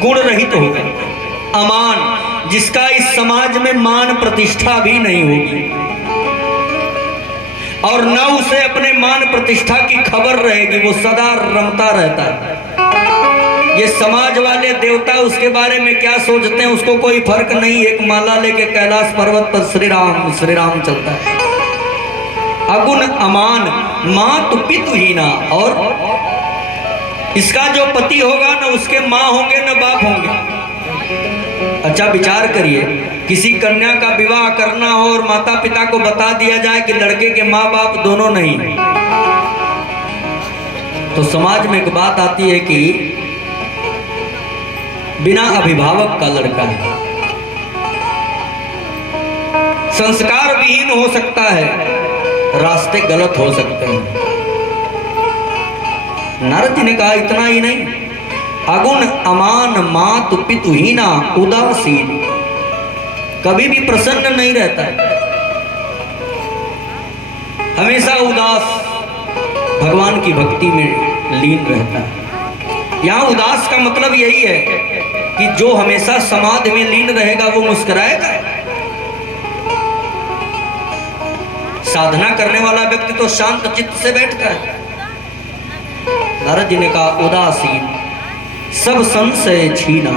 गुण रहित होगा। अमान जिसका इस समाज में मान प्रतिष्ठा भी नहीं होगी, और न उसे अपने मान प्रतिष्ठा की खबर रहेगी, वो सदा रमता रहता है। ये समाज वाले देवता उसके बारे में क्या सोचते हैं उसको कोई फर्क नहीं। एक माला लेके कैलाश पर्वत पर श्री राम चलता है। अगुण अमान मातु पितु हीना, और इसका जो पति होगा न उसके माँ होंगे न बाप होंगे। अच्छा विचार करिए, किसी कन्या का विवाह करना हो और माता पिता को बता दिया जाए कि लड़के के माँ बाप दोनों नहीं, तो समाज में एक बात आती है कि बिना अभिभावक का लड़का है, संस्कार विहीन हो सकता है, रास्ते गलत हो सकते हैं। नारद जी ने कहा इतना ही नहीं, अगुण अमान मातु पितु हीना, उदासीन, कभी भी प्रसन्न नहीं रहता है, हमेशा उदास, भगवान की भक्ति में लीन रहता है। यहाँ उदास का मतलब यही है कि जो हमेशा समाधि में लीन रहेगा वो मुस्कुराएगा। साधना करने वाला व्यक्ति तो शांत चित्त से बैठता है। नारद जी ने कहा उदासीन, सब संशय छीना,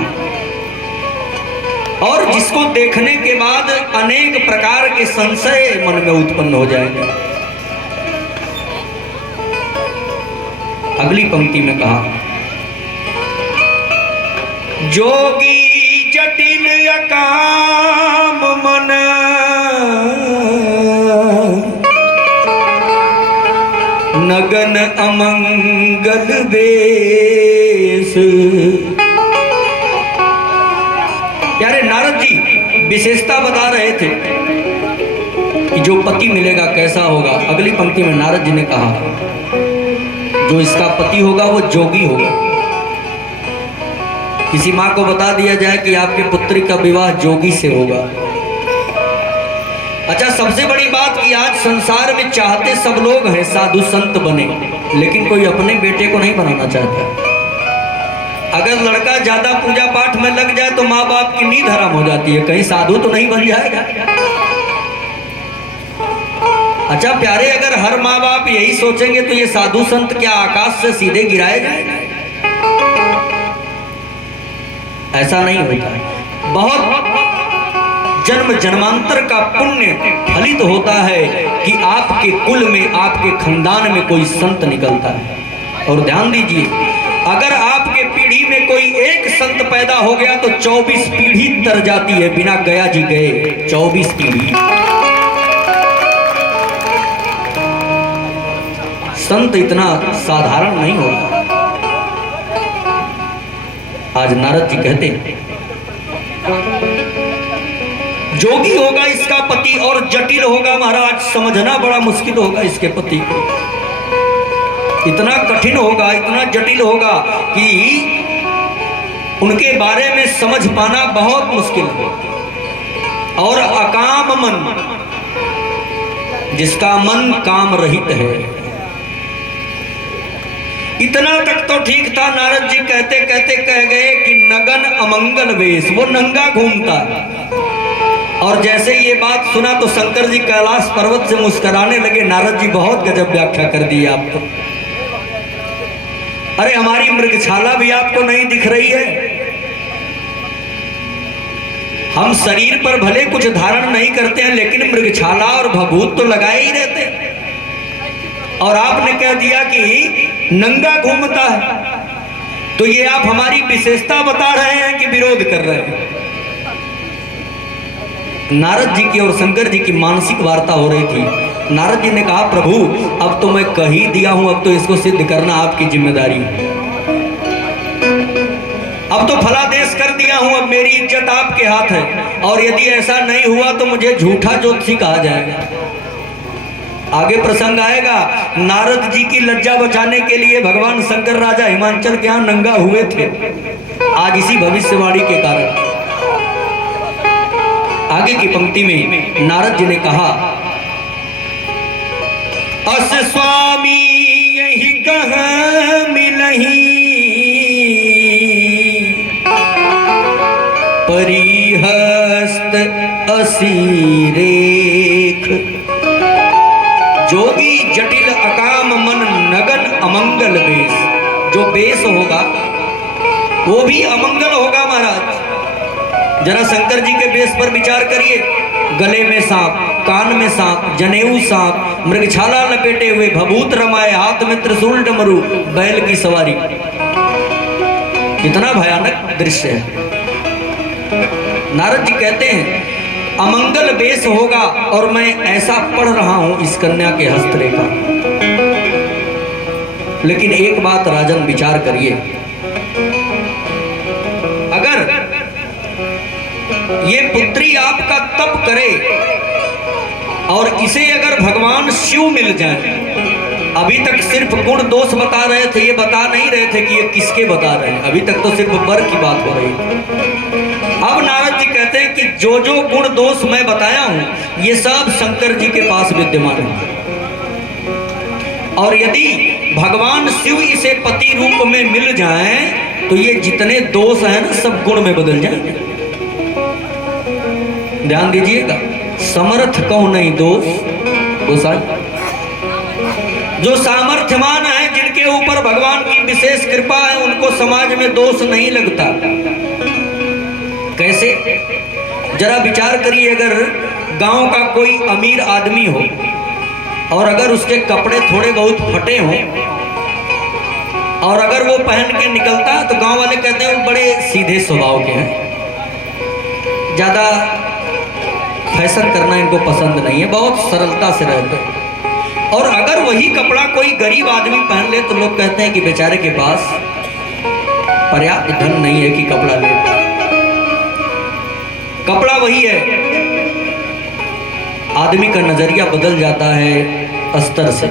और जिसको देखने के बाद अनेक प्रकार के संशय मन में उत्पन्न हो जाएंगे। अगली पंक्ति में कहा जोगी जटिल अकाम मन, नगन अमंगल वेश। यारे नारद जी विशेषता बता रहे थे कि जो पति मिलेगा कैसा होगा। अगली पंक्ति में नारद जी ने कहा जो इसका पति होगा वो जोगी होगा। किसी माँ को बता दिया जाए कि आपके पुत्री का विवाह जोगी से होगा। अच्छा सबसे बड़ी बात कि आज संसार में चाहते सब लोग हैं साधु संत बने, लेकिन कोई अपने बेटे को नहीं बनाना चाहता। अगर लड़का ज्यादा पूजा पाठ में लग जाए तो माँ बाप की नींद हराम हो जाती है, कहीं साधु तो नहीं बन जाएगा। अच्छा प्यारे, अगर हर माँ बाप यही सोचेंगे तो ये साधु संत क्या आकाश से सीधे गिराए जाएंगे? ऐसा नहीं होता है। बहुत जन्म जन्मांतर का पुण्य फलित होता है कि आपके कुल में, आपके खानदान में कोई संत निकलता है। और ध्यान दीजिए, अगर आपके पीढ़ी में कोई एक संत पैदा हो गया तो 24 पीढ़ी तर जाती है, बिना गया जी गए 24 पीढ़ी। संत इतना साधारण नहीं होता। आज नारद जी कहते हैं जोगी होगा इसका पति और जटिल होगा महाराज, समझना बड़ा मुश्किल होगा इसके पति को। इतना कठिन होगा, इतना जटिल होगा कि उनके बारे में समझ पाना बहुत मुश्किल है। और अकाम मन, जिसका मन काम रहित है। इतना तक तो ठीक था, नारद जी कहते कहते कह गए कि नगन अमंगल वेश, वो नंगा घूमता है। और जैसे ये बात सुना तो शंकर जी कैलाश पर्वत से मुस्कुराने लगे। नारद जी बहुत गजब व्याख्या कर दी आपको। अरे हमारी मृगछाला भी आपको नहीं दिख रही है? हम शरीर पर भले कुछ धारण नहीं करते हैं, लेकिन मृगछाला और भभूत तो लगाए ही रहते हैं। और आपने कह दिया कि नंगा घूमता है, तो ये आप हमारी विशेषता बता रहे हैं कि विरोध कर रहे हैं? नारद जी की और शंकर जी की मानसिक वार्ता हो रही थी। नारद जी ने कहा, प्रभु अब तो मैं कह ही दिया हूं, अब तो इसको सिद्ध करना आपकी जिम्मेदारी है। अब तो फलादेश कर दिया हूं, अब मेरी इज्जत आपके हाथ है। और यदि ऐसा नहीं हुआ तो मुझे झूठा ज्योतिषी कहा जाएगा। आगे प्रसंग आएगा, नारद जी की लज्जा बचाने के लिए भगवान शंकर राजा हिमांचल के यहां नंगा हुए थे, आज इसी भविष्यवाणी के कारण। आगे की पंक्ति में नारद जी ने कहा, अस स्वामी यही कहाँ मिलही, परिहस्त असी रेख। जोगी जटिल अकाम मन नगन अमंगल वेश। जो वेश होगा वो भी अमंगल होगा महाराज। जरा शंकर जी के वेश पर विचार करिए। गले में सांप, कान में सांप, जनेऊ सांप, मृगछाला लपेटे हुए, भभूत रमाए, हाथ में त्रिशूल डमरू, बैल की सवारी। कितना भयानक दृश्य है। नारद जी कहते हैं अमंगल वेश होगा, और मैं ऐसा पढ़ रहा हूं इस कन्या के हस्तरेखा। लेकिन एक बात राजन विचार करिए, अगर ये पुत्री आपका तप करे और इसे अगर भगवान शिव मिल जाए, अभी तक सिर्फ गुण दोष बता रहे थे, ये बता नहीं रहे थे कि ये किसके बता रहे हैं। अभी तक तो सिर्फ वर की बात हो रही है। अब नारद जी कहते हैं कि जो जो गुण दोष मैं बताया हूं ये सब शंकर जी के पास विद्यमान है। और यदि भगवान शिव इसे पति रूप में मिल जाए तो ये जितने दोष हैं ना सब गुण में बदल जाएंगे। ध्यान दीजिएगा, समर्थ कहो नहीं दोष गोसाई। जो सामर्थ्यमान है, जिनके ऊपर भगवान की विशेष कृपा है, उनको समाज में दोष नहीं लगता। कैसे? जरा विचार करिए, अगर गांव का कोई अमीर आदमी हो और अगर उसके कपड़े थोड़े बहुत फटे हों और अगर वो पहन के निकलता है तो गांव वाले कहते हैं वो बड़े सीधे स्वभाव के हैं, ज़्यादा फैशन करना इनको पसंद नहीं है, बहुत सरलता से रहते हैं। और अगर वही कपड़ा कोई गरीब आदमी पहन ले तो लोग कहते हैं कि बेचारे के पास पर्याप्त धन नहीं है कि कपड़ा ले। कपड़ा वही है, आदमी का नजरिया बदल जाता है स्तर से।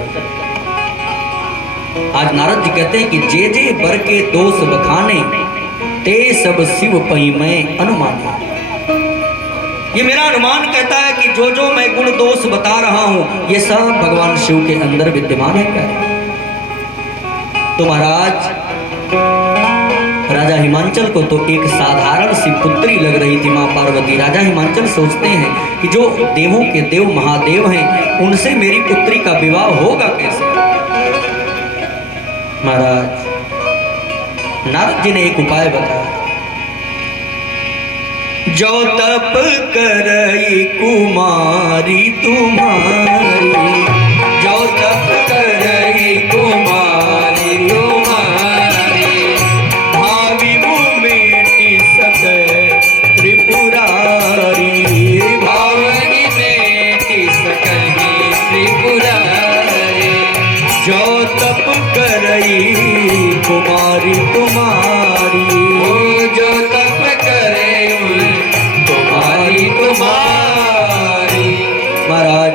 आज नारद जी कहते हैं कि जे जे बर के दोष बखाने, ते सब शिव पई मैं अनुमाने। ये मेरा अनुमान कहता है कि जो जो मैं गुण दोष बता रहा हूं ये सब भगवान शिव के अंदर विद्यमान है। क्या तो महाराज, राजा हिमांचल को तो एक साधारण सी पुत्री लग रही थी मां पार्वती। राजा हिमांचल सोचते हैं कि जो देवों के देव महादेव हैं उनसे मेरी पुत्री का विवाह होगा कैसे। महाराज, नारद जी ने एक उपाय बताया। जो तप करई कुमारी तुम्हारी, जो तप करई कुमारी तुम्हारी, भावी मेटी सके त्रिपुरारी, भावनी बेटी सकही त्रिपुरारी, जो तप करई कुमारी तुम्हारी, ओ जो तप करे तुम्हारी कुमारी। महाराज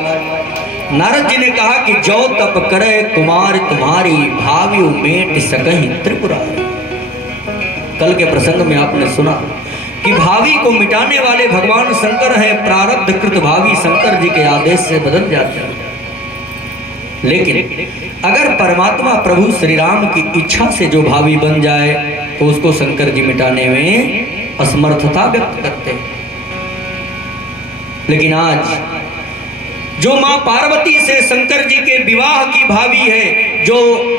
नारद जी ने कहा कि जो तप करे कुमार तुम्हारी, भावी मेट सकही त्रिपुरारी। कल के प्रसंग में आपने सुना कि भावी को मिटाने वाले भगवान शंकर हैं। प्रारब्ध कृत भावी शंकर जी के आदेश से बदल जाते हैं, लेकिन अगर परमात्मा प्रभु श्री राम की इच्छा से जो भावी बन जाए तो उसको शंकर जी मिटाने में असमर्थता व्यक्त करते हैं। लेकिन आज जो मां पार्वती से शंकर जी के विवाह की भावी है, जो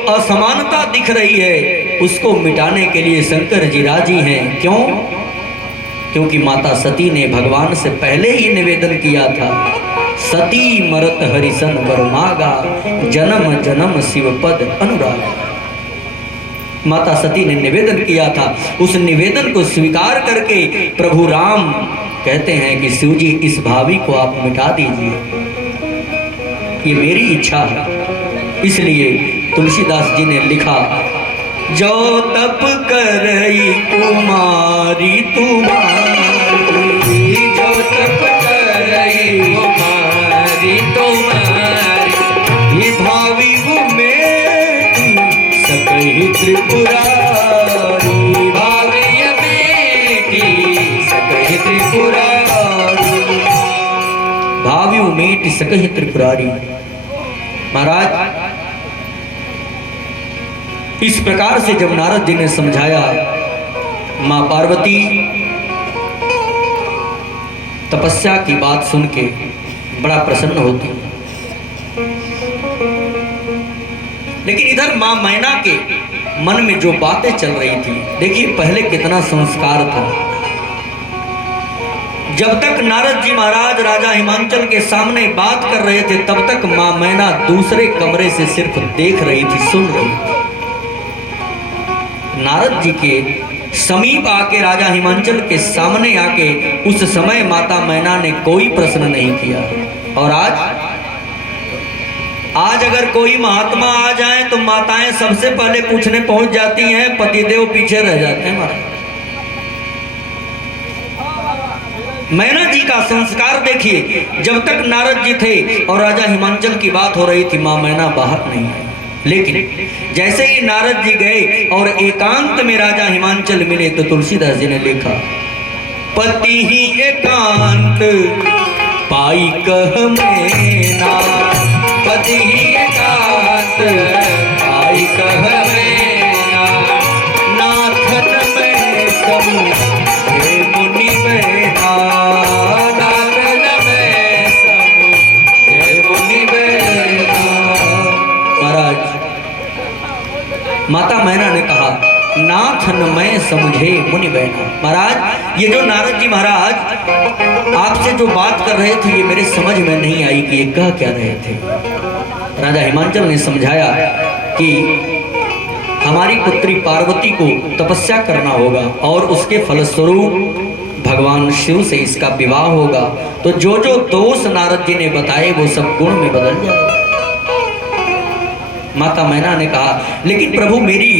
असमानता दिख रही है, उसको मिटाने के लिए शंकर जी राजी हैं। क्यों? क्योंकि माता सती ने भगवान से पहले ही निवेदन किया था, सती मरत हरिसन वर मागा, जन्म जन्म शिव पद अनुराग। माता सती ने निवेदन किया था, उस निवेदन को स्वीकार करके प्रभु राम कहते हैं कि शिव जी इस भावी को आप मिटा दीजिए, ये मेरी इच्छा है। इसलिए तुलसीदास जी ने लिखा, जो तप करई कुमारी तुम्हारी, जो तप करई कुमारी तुम्हारी, ये भावी वो मेरी सकही त्रिपुरारी, भावी बेटी सकही त्रिपुरारी, भावी वो मेट सकही त्रिपुरारी। महाराज इस प्रकार से जब नारद जी ने समझाया, मां पार्वती तपस्या की बात सुन के बड़ा प्रसन्न होती। लेकिन इधर मां मैना के मन में जो बातें चल रही थी, देखिए पहले कितना संस्कार था। जब तक नारद जी महाराज राजा हिमांचल के सामने बात कर रहे थे, तब तक मां मैना दूसरे कमरे से सिर्फ देख रही थी, सुन रही थी। नारद जी के समीप आके, राजा हिमांचल के सामने आके, उस समय माता मैना ने कोई प्रश्न नहीं किया। और आज अगर कोई महात्मा आ जाए तो माताएं सबसे पहले पूछने पहुंच जाती हैं, पतिदेव पीछे रह जाते हैं। महाराज मैना जी का संस्कार देखिए, जब तक नारद जी थे और राजा हिमांचल की बात हो रही थी, मां मैना बाहर नहीं आई। लेकिन जैसे ही नारद जी गए और एकांत में राजा हिमांचल मिले, तो तुलसीदास जी ने लिखा, पति ही एकांत पाई कह मैना, पति ही एकांत पाई कह मैना, नाथन में समुझे मुनि मैना, नाथन में समुझे मुनि मैना। महाराज माता मैना ने कहा, नाथन मैं समझे मुनि बैना। महाराज ये जो नारद जी महाराज आपसे जो बात कर रहे थे, ये मेरे समझ में नहीं आई कि ये कह क्या रहे थे। राजा हिमांचल ने समझाया कि हमारी पुत्री पार्वती को तपस्या करना होगा और उसके फलस्वरूप भगवान शिव से इसका विवाह होगा, तो जो जो दोष नारद जी ने बताए वो सब गुण में बदल जाएगा। माता मैना ने कहा, लेकिन प्रभु मेरी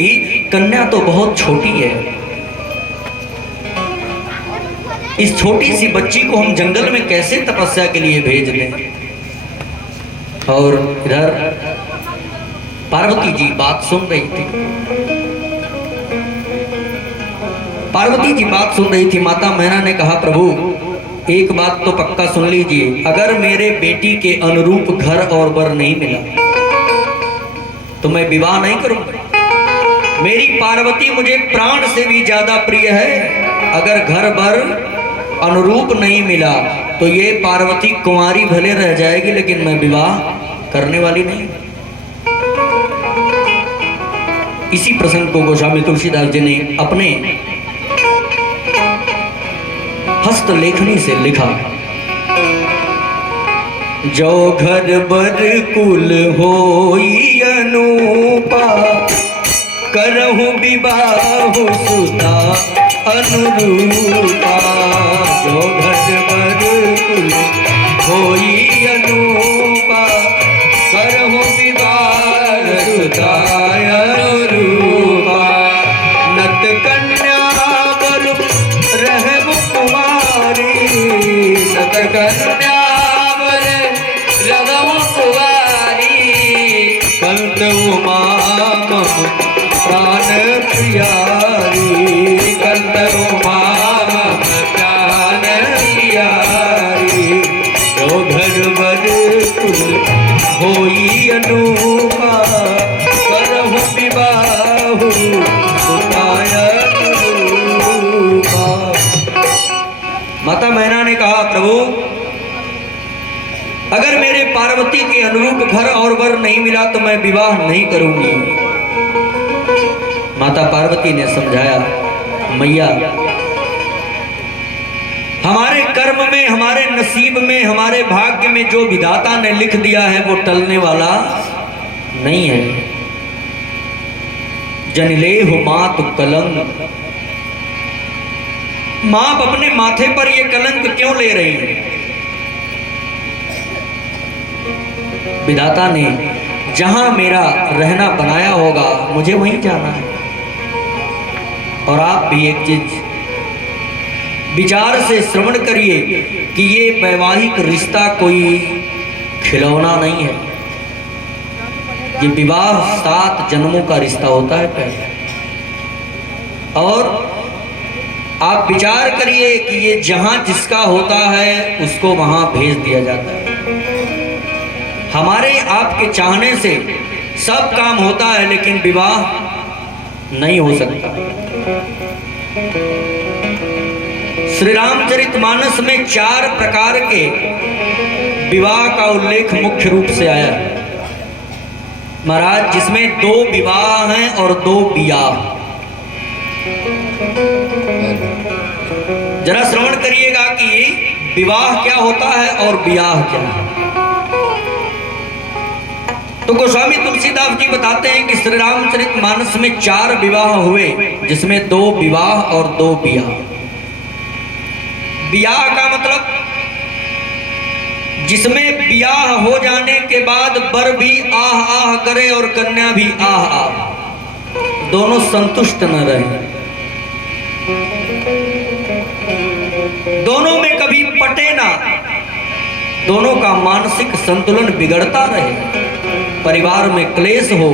कन्या तो बहुत छोटी है, इस छोटी सी बच्ची को हम जंगल में कैसे तपस्या के लिए भेज दें। और इधर पार्वती जी बात सुन रही थी, पार्वती जी बात सुन रही थी। माता मैना ने कहा, प्रभु एक बात तो पक्का सुन लीजिए, अगर मेरे बेटी के अनुरूप घर और वर नहीं मिला तो मैं विवाह नहीं करूंगा। मेरी पार्वती मुझे प्राण से भी ज्यादा प्रिय है। अगर घर वर अनुरूप नहीं मिला तो ये पार्वती कुंवारी भले रह जाएगी, लेकिन मैं विवाह करने वाली नहीं। इसी प्रसंग को गोस्वामी तुलसीदास जी ने अपने हस्त लेखनी से लिखा। जो घर बर कुल होई अनूपा, करहु विवाहु सुता अनुरूपा। जो घर बर कुल होई अनूपा, करहु विवाह सुता अनुरूपा। नत कन्या बर रहु कुमारी, नत कन्या बर रहु कुमारी। कंत उमा मम प्राण प्यारी, कंत उमा मम प्राण प्यारी। जो घर बर कुल होई अनूपा, करहु विवाहु सुताय अनुरूपा। माता मैना ने कहा, प्रभु अगर मेरे पार्वती के अनुरूप घर और वर नहीं मिला तो मैं विवाह नहीं करूंगी। माता पार्वती ने समझाया, मैया हमारे कर्म में, हमारे नसीब में, हमारे भाग्य में जो विधाता ने लिख दिया है वो टलने वाला नहीं है। जनिलेहु मातु कलंक, मां अपने माथे पर ये कलंक क्यों ले रही है? विधाता ने जहां मेरा रहना बनाया होगा मुझे वहीं जाना है। और आप भी एक चीज विचार से श्रवण करिए कि ये वैवाहिक रिश्ता कोई खिलौना नहीं है। ये विवाह 7 जन्मों का रिश्ता होता है पहले। और आप विचार करिए कि ये जहां जिसका होता है उसको वहां भेज दिया जाता है। हमारे आपके चाहने से सब काम होता है लेकिन विवाह नहीं हो सकता। श्री रामचरितमानस में 4 प्रकार के विवाह का उल्लेख मुख्य रूप से आया है महाराज, जिसमें 2 विवाह हैं और 2 बियाह। जरा श्रवण करिएगा कि विवाह क्या होता है और बियाह क्या है। तो गोस्वामी तुलसीदास जी बताते हैं कि श्री रामचरितमानस में 4 विवाह हुए, जिसमें 2 विवाह और 2 बियाह। बियाह का मतलब जिसमें बियाह हो जाने के बाद वर भी आह आह करे और कन्या भी आह आह, दोनों संतुष्ट न रहे, दोनों में कभी पटे ना, दोनों का मानसिक संतुलन बिगड़ता रहे, परिवार में क्लेश हो,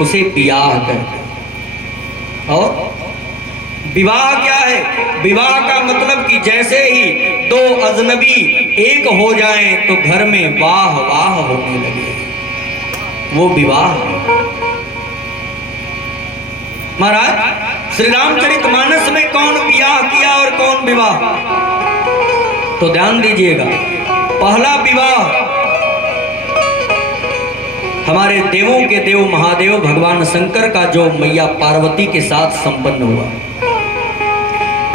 उसे बियाह कहते हैं। और विवाह क्या है? विवाह का मतलब कि जैसे ही 2 अजनबी एक हो जाएं तो घर में वाह वाह होने लगे, वो विवाह है। महाराज श्री रामचरितमानस में कौन बियाह किया और कौन विवाह? तो ध्यान दीजिएगा। पहला विवाह हमारे देवों के देव महादेव भगवान शंकर का जो मैया पार्वती के साथ संपन्न हुआ।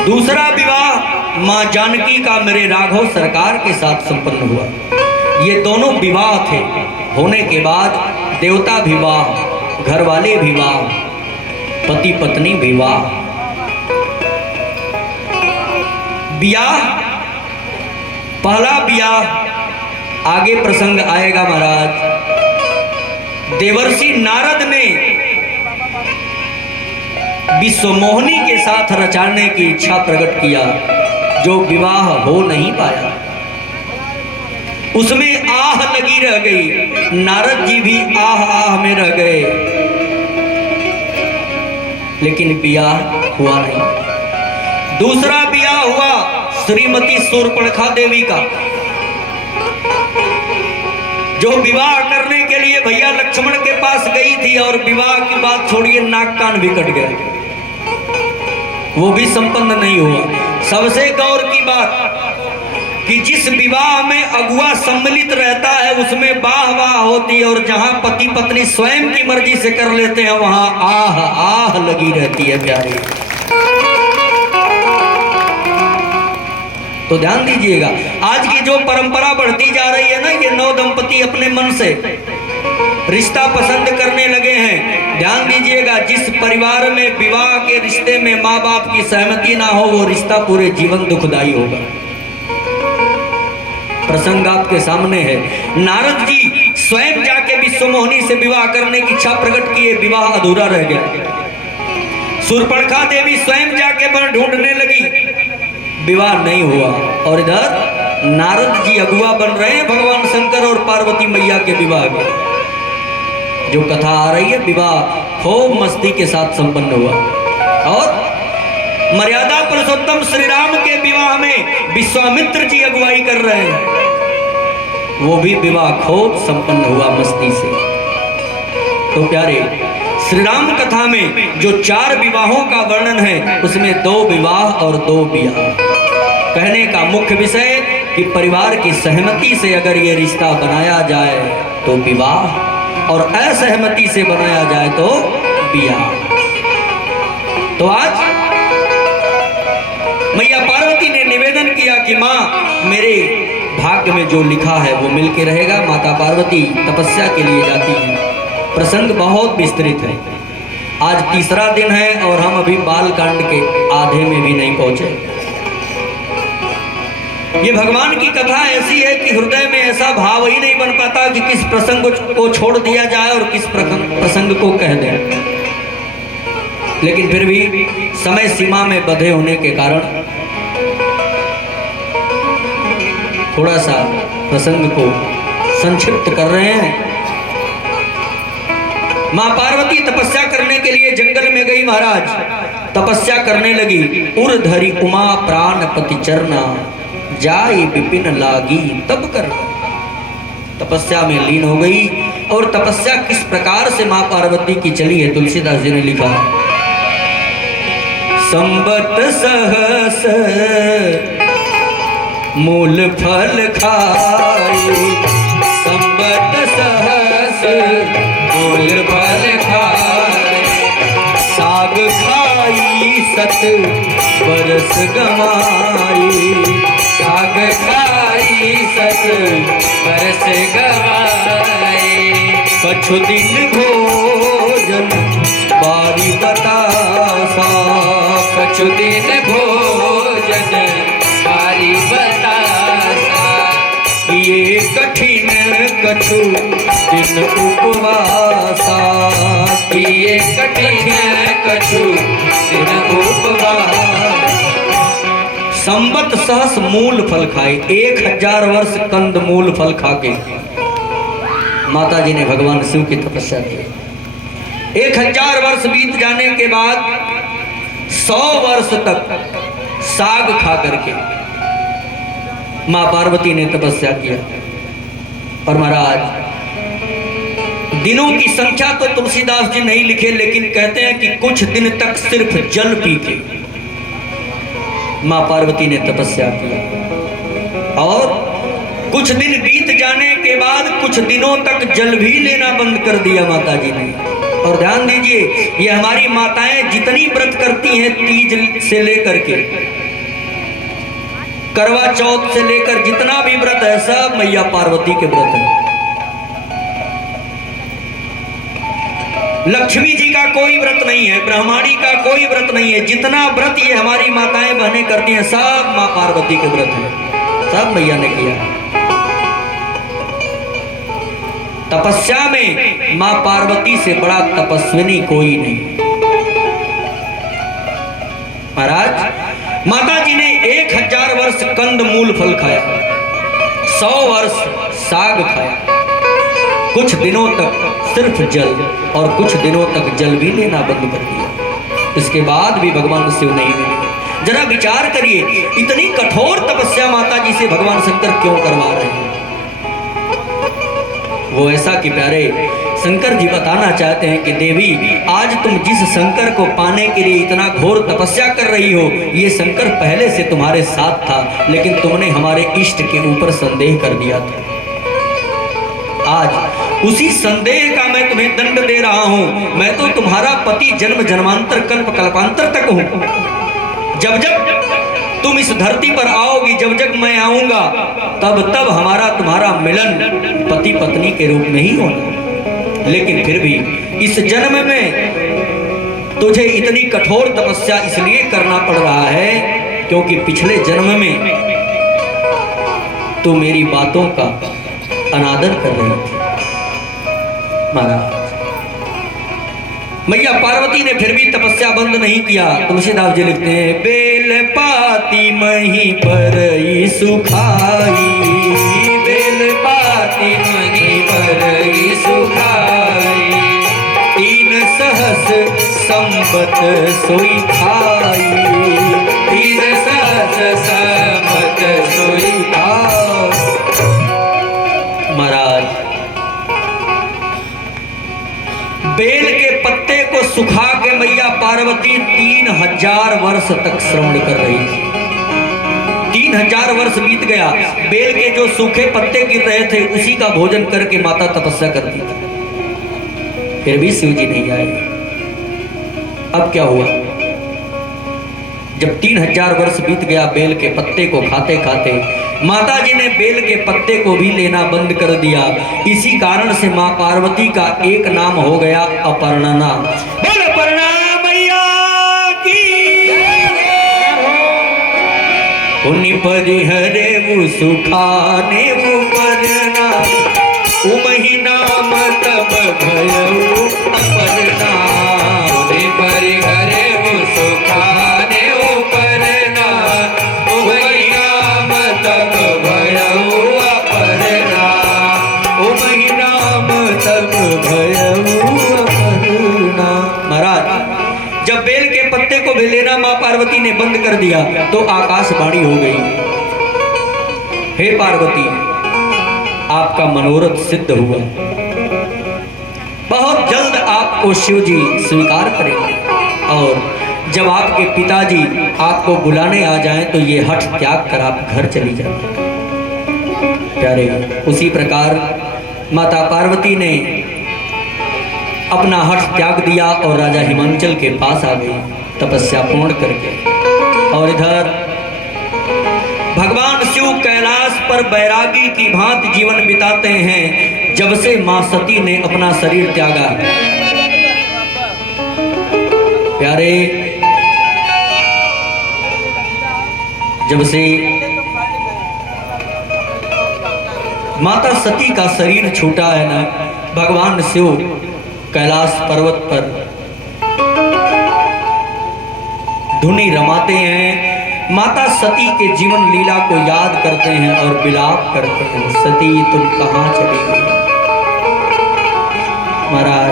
दूसरा विवाह मां जानकी का मेरे राघव सरकार के साथ संपन्न हुआ। ये दोनों विवाह थे। होने के बाद देवता विवाह, घरवाले विवाह, पति पत्नी विवाह। बियाह, पहला बियाह आगे प्रसंग आएगा महाराज। देवर्षि नारद ने विश्वमोहिनी के साथ रचाने की इच्छा प्रकट किया, जो विवाह हो नहीं पाया। उसमें आह लगी रह गई, नारद जी भी आह आह में रह गए, लेकिन बियाह हुआ नहीं। दूसरा बियाह हुआ श्रीमती शूर्पणखा देवी का, जो विवाह करने के लिए भैया लक्ष्मण के पास गई थी और विवाह की बात छोड़िए नाक कान भी कट गया, वो भी संपन्न नहीं हुआ। सबसे गौर की बात कि जिस विवाह में अगुआ सम्मिलित रहता है उसमें वाह वाह होती है, और जहां पति पत्नी स्वयं की मर्जी से कर लेते हैं वहां आह आह लगी रहती है प्यारे। तो ध्यान दीजिएगा, आज की जो परंपरा बढ़ती जा रही है ना, ये नौ दंपति अपने मन से रिश्ता पसंद करने लगे हैं। ध्यान दीजिएगा, जिस परिवार में विवाह के रिश्ते में माँ बाप की सहमति ना हो, वो रिश्ता पूरे जीवन दुखदाई होगा। प्रसंग आपके सामने है। नारद जी स्वयं जाके विश्वमोहिनी से विवाह करने की इच्छा प्रकट किए, विवाह अधूरा रह गया। शूर्पणखा देवी स्वयं जाके वर ढूंढने लगी, विवाह नहीं हुआ। और इधर नारद जी अगुआ बन रहे हैं भगवान शंकर और पार्वती मैया के विवाह के। जो कथा आ रही है, विवाह खूब मस्ती के साथ संपन्न हुआ। और मर्यादा पुरुषोत्तम श्री राम के विवाह में विश्वामित्र जी अगुवाई कर रहे हैं, वो भी विवाह खूब संपन्न हुआ मस्ती से। तो प्यारे, श्री राम कथा में जो 4 विवाहों का वर्णन है, उसमें 2 विवाह और 2 ब्याह। कहने का मुख्य विषय कि परिवार की सहमति से अगर ये रिश्ता बनाया जाए तो विवाह, और असहमति से बनाया जाए तो ब्याह। तो आज मैया पार्वती ने निवेदन किया कि माँ, मेरे भाग्य में जो लिखा है वो मिलके रहेगा। माता पार्वती तपस्या के लिए जाती हैं। प्रसंग बहुत विस्तृत है। आज तीसरा दिन है और हम अभी बालकांड के आधे में भी नहीं पहुंचे। ये भगवान की कथा ऐसी है कि हृदय में ऐसा भाव ही नहीं बन पाता कि किस प्रसंग को छोड़ दिया जाए और किस प्रसंग को कह दें। लेकिन फिर भी समय सीमा में बंधे होने के कारण थोड़ा सा प्रसंग को संक्षिप्त कर रहे हैं। मां पार्वती तपस्या करने के लिए जंगल में गई महाराज, तपस्या करने लगी। उर धरी उमा प्राण पति चरना, जाई विपिन लागी तब कर। तपस्या में लीन हो गई। और तपस्या किस प्रकार से मां पार्वती की चली है, तुलसीदास जी ने लिखा, संबत सहस मूल फल खाई, संबत सहस मूल फल खाई, साग खाई सत बरस गवाई, साग खाई सत बरस गवाई, कछु दिन भोजन बारी बतासा, कछु दिन भोजन बारी बतासा, ये कठिन कछु दिन उपवासा, ये कठिन कछु दिन उपवास। संबत सहस मूल फल खाए, 1000 वर्ष कंद मूल फल खाके माता जी ने भगवान शिव की तपस्या की। 1000 वर्ष बीत जाने के बाद 100 वर्ष तक साग खा करके मां पार्वती ने तपस्या किया। और महाराज, दिनों की संख्या तो तुलसीदास जी नहीं लिखे, लेकिन कहते हैं कि कुछ दिन तक सिर्फ जल पी के मां पार्वती ने तपस्या की। और कुछ दिन बीत जाने के बाद कुछ दिनों तक जल भी लेना बंद कर दिया माता जी ने। और ध्यान दीजिए, ये हमारी माताएं जितनी व्रत करती हैं, तीज से लेकर के करवा चौथ से लेकर जितना भी व्रत है, सब मैया पार्वती के व्रत है। लक्ष्मी जी का कोई व्रत नहीं है, ब्रह्माणी का कोई व्रत नहीं है। जितना व्रत ये हमारी माताएं बहनें करती हैं, सब मां पार्वती के व्रत है, सब मैया ने किया। तपस्या में मां पार्वती से बड़ा तपस्विनी कोई नहीं। महाराज, माता जी ने 1000 वर्ष कंद मूल फल खाया, 100 वर्ष साग खाया, कुछ दिनों तक सिर्फ जल, और कुछ दिनों तक जल भी लेना बंद कर दिया। इसके बाद भी भगवान शिव नहीं मिले। जरा विचार करिए, इतनी कठोर तपस्या माता जी से भगवान शंकर क्यों करवा रहे हैं? वो ऐसा कि प्यारे शंकर जी बताना चाहते हैं कि देवी, आज तुम जिस शंकर को पाने के लिए इतना घोर तपस्या कर रही हो, ये शंकर पहले से तुम्हारे साथ था, लेकिन तुमने हमारे इष्ट के ऊपर संदेह कर दिया था। आज उसी संदेह का मैं तुम्हें दंड दे रहा हूं। मैं तो तुम्हारा पति जन्म जन्मांतर कल्प कल्पांतर तक हूं। जब जब तुम इस धरती पर आओगी, जब जब मैं आऊंगा तब तब हमारा तुम्हारा मिलन पति पत्नी के रूप में ही होना। लेकिन फिर भी इस जन्म में तुझे इतनी कठोर तपस्या इसलिए करना पड़ रहा है क्योंकि पिछले जन्म में तू मेरी बातों का अनादर कर रही थी। महाराज, मैया पार्वती ने फिर भी तपस्या बंद नहीं किया। तुलसीदास जी लिखते हैं, बेल पाती मही पर सुखाई, बेल पाती मही पर सुखाई, 3 सहस संबत सोई खाई, 3 सहस संबत सोई खाई। महाराज, बेल के पत्ते को सुखा के मैया पार्वती 3000 वर्ष तक श्रवण कर रही थी। 3000 वर्ष बीत गया, बेल के जो सूखे पत्ते गिर रहे थे उसी का भोजन करके माता तपस्या करती थी। फिर भी शिव जी नहीं आए। अब क्या हुआ? जब 3000 वर्ष बीत गया, बेल के पत्ते को खाते खाते माता जी ने बेल के पत्ते को भी लेना बंद कर दिया। इसी कारण से मां पार्वती का एक नाम हो गया अपर्णा। बोल अपर्णा मैया की। परिहरे वो सुखाने वो परना, उमही नाम तब भयऊ अपर्णा। परिहरे वो सुखाने वो परना, उमही नाम तब भयऊ अपर्णा, उमही नाम तब भयऊ अपर्णा। महाराज, जब बेल के पत्ते को भी लेना मां पार्वती ने बंद कर दिया तो आकाशवाणी हो गई, हे पार्वती, आपका मनोरथ सिद्ध हुआ। बहुत जल्द आपको शिव जी स्वीकार करेंगे और जब आपके पिताजी आपको बुलाने आ जाएं तो ये हठ त्याग कर आप घर चली जाएं। प्यारे, उसी प्रकार माता पार्वती ने अपना हठ त्याग दिया और राजा हिमांचल के पास आ गई तपस्या पूर्ण करके। और इधर भगवान शिव कैलाश पर बैरागी की भांति जीवन बिताते हैं जब से मां सती ने अपना शरीर त्यागा। प्यारे, जब से माता सती का शरीर छूटा है ना, भगवान शिव कैलाश पर्वत पर धुनी रमाते हैं, माता सती के जीवन लीला को याद करते हैं और विलाप करते हैं, सती तुम कहां चली गई। महाराज,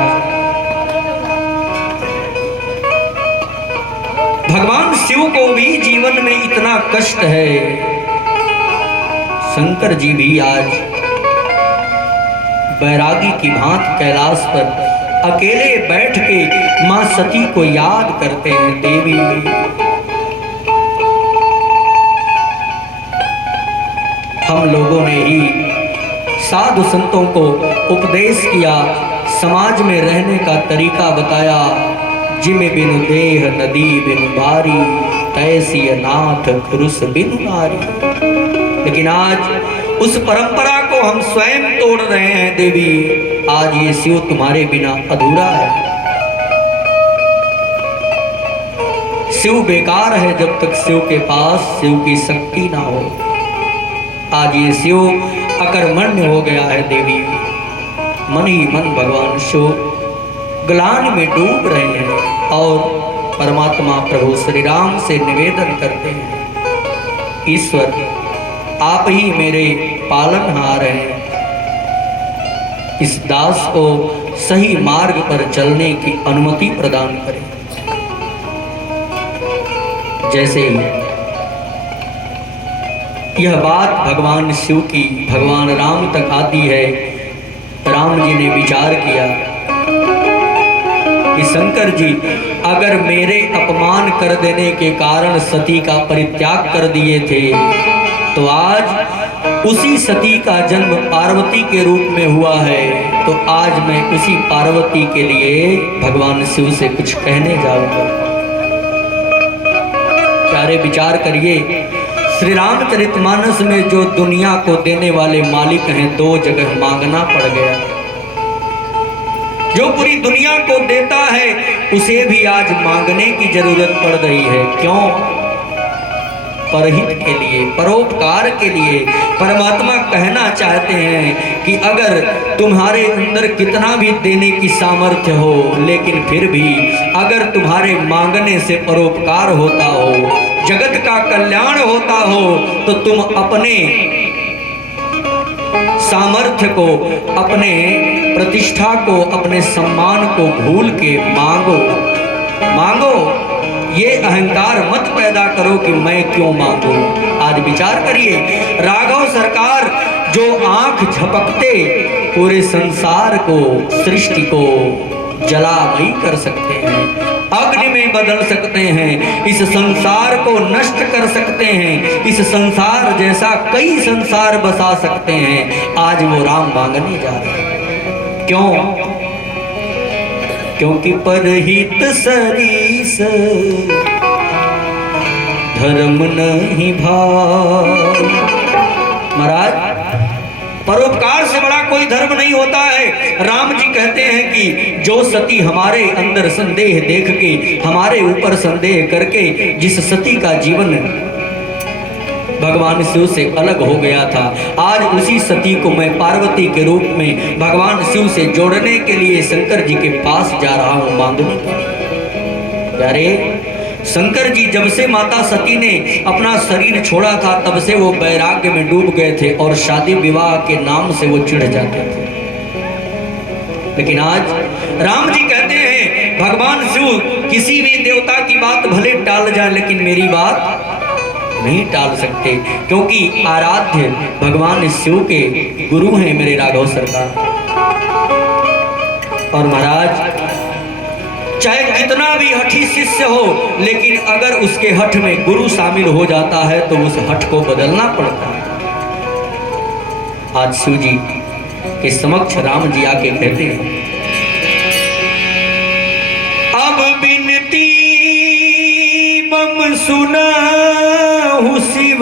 भगवान शिव को भी जीवन में इतना कष्ट है, शंकर जी भी आज बैरागी की भांति कैलाश पर अकेले बैठ के मां सती को याद करते हैं। देवी, हम लोगों ने ही साधु संतों को उपदेश किया, समाज में रहने का तरीका बताया। जिमे बिनु देह नदी बिनु बारी, तैसी नाथ पुरुष बिनु नारी। लेकिन आज उस परंपरा को हम स्वयं तोड़ रहे हैं। देवी, आज ये शिव तुम्हारे बिना अधूरा है। शिव बेकार है जब तक शिव के पास शिव की शक्ति ना हो। आज ये शिव अकर्मण्य हो गया है। देवी, मन ही मन भगवान शिव ग्लानि में डूब रहे हैं और परमात्मा प्रभु श्री राम से निवेदन करते हैं, ईश्वर आप ही मेरे पालनहार हैं, इस दास को सही मार्ग पर चलने की अनुमति प्रदान करें। जैसे यह बात भगवान शिव की भगवान राम तक आती है, राम जी ने विचार किया कि शंकर जी अगर मेरे अपमान कर देने के कारण सती का परित्याग कर दिए थे तो आज उसी सती का जन्म पार्वती के रूप में हुआ है, तो आज मैं उसी पार्वती के लिए भगवान शिव से कुछ कहने जाऊंगा। प्यारे विचार करिए, श्री रामचरितमानस में जो दुनिया को देने वाले मालिक हैं, दो जगह मांगना पड़ गया। जो पूरी दुनिया को देता है उसे भी आज मांगने की जरूरत पड़ रही है। क्यों? परहित के लिए, परोपकार के लिए। परमात्मा कहना चाहते हैं कि अगर तुम्हारे अंदर कितना भी देने की सामर्थ्य हो, लेकिन फिर भी अगर तुम्हारे मांगने से परोपकार होता हो, जगत का कल्याण होता हो, तो तुम अपने सामर्थ्य को, अपने प्रतिष्ठा को, अपने सम्मान को भूल के मांगो। मांगो, ये अहंकार मत पैदा करो कि मैं क्यों मांगू। आज विचार करिए, राघव सरकार जो आंख झपकते पूरे संसार को, सृष्टि को जलामयी कर सकते हैं, अग्नि में बदल सकते हैं, इस संसार को नष्ट कर सकते हैं, इस संसार जैसा कई संसार बसा सकते हैं, आज वो राम मांगने जा रहे हैं। क्यों? क्योंकि परहित सरीस धर्म नहीं भाई। महाराज, परोपकार से बड़ा कोई धर्म नहीं होता है। राम जी कहते हैं कि जो सती हमारे अंदर संदेह देख के, हमारे ऊपर संदेह करके, जिस सती का जीवन भगवान शिव से अलग हो गया था, आज उसी सती को मैं पार्वती के रूप में भगवान शिव से जोड़ने के लिए शंकर जी के पास जा रहा हूं मांगने के लिए। अरे शंकर जी जब से माता सती ने अपना शरीर छोड़ा था, तब से वो वैराग्य में डूब गए थे और शादी विवाह के नाम से वो चिढ़ जाते थे। लेकिन आज राम जी कहते हैं, भगवान शिव किसी भी देवता की बात भले टाल जाए, लेकिन मेरी बात नहीं टाल सकते, क्योंकि आराध्य भगवान शिव के गुरु हैं मेरे राघव सरकार। और महाराज, चाहे कितना भी हठी शिष्य हो, लेकिन अगर उसके हठ में गुरु शामिल हो जाता है तो उस हठ को बदलना पड़ता है। आज शिव जी के समक्ष राम जी आके कहते हैं, अब बिनती मम सुना शिव,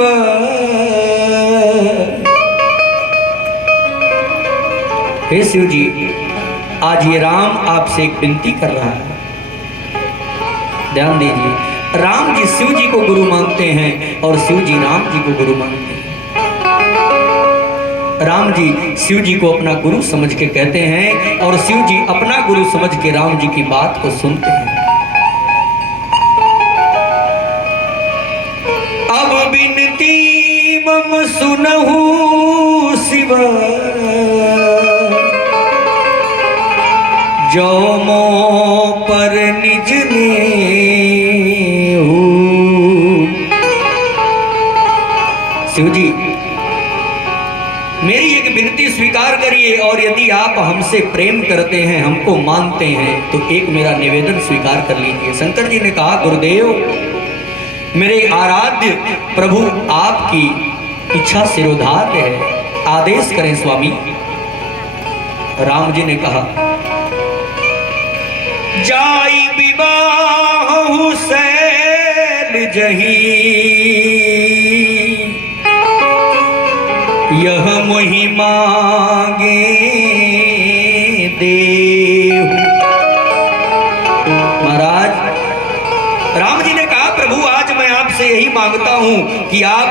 हे शिव जी, आज ये राम आपसे एक विनती कर रहा है। ध्यान दीजिए, राम जी शिव जी को गुरु मानते हैं और शिव जी राम जी को गुरु मानते हैं। राम जी शिव जी को अपना गुरु समझ के कहते हैं और शिव जी अपना गुरु समझ के राम जी की बात को सुनते हैं। अब बिनती मम सुनहु शिव, जो मो पर निज ने हो। शिव जी, मेरी एक विनती स्वीकार करिए, और यदि आप हमसे प्रेम करते हैं, हमको मानते हैं, तो एक मेरा निवेदन स्वीकार कर लीजिए। शंकर जी ने कहा, गुरुदेव, मेरे आराध्य प्रभु आपकी इच्छा सिरोधार्य है, आदेश करें स्वामी। राम जी ने कहा, जाई विवाह सैल जही, यह मोहि मांगे देव। महाराज, राम जी ने कहा, प्रभु आज मैं आपसे यही मांगता हूं कि आप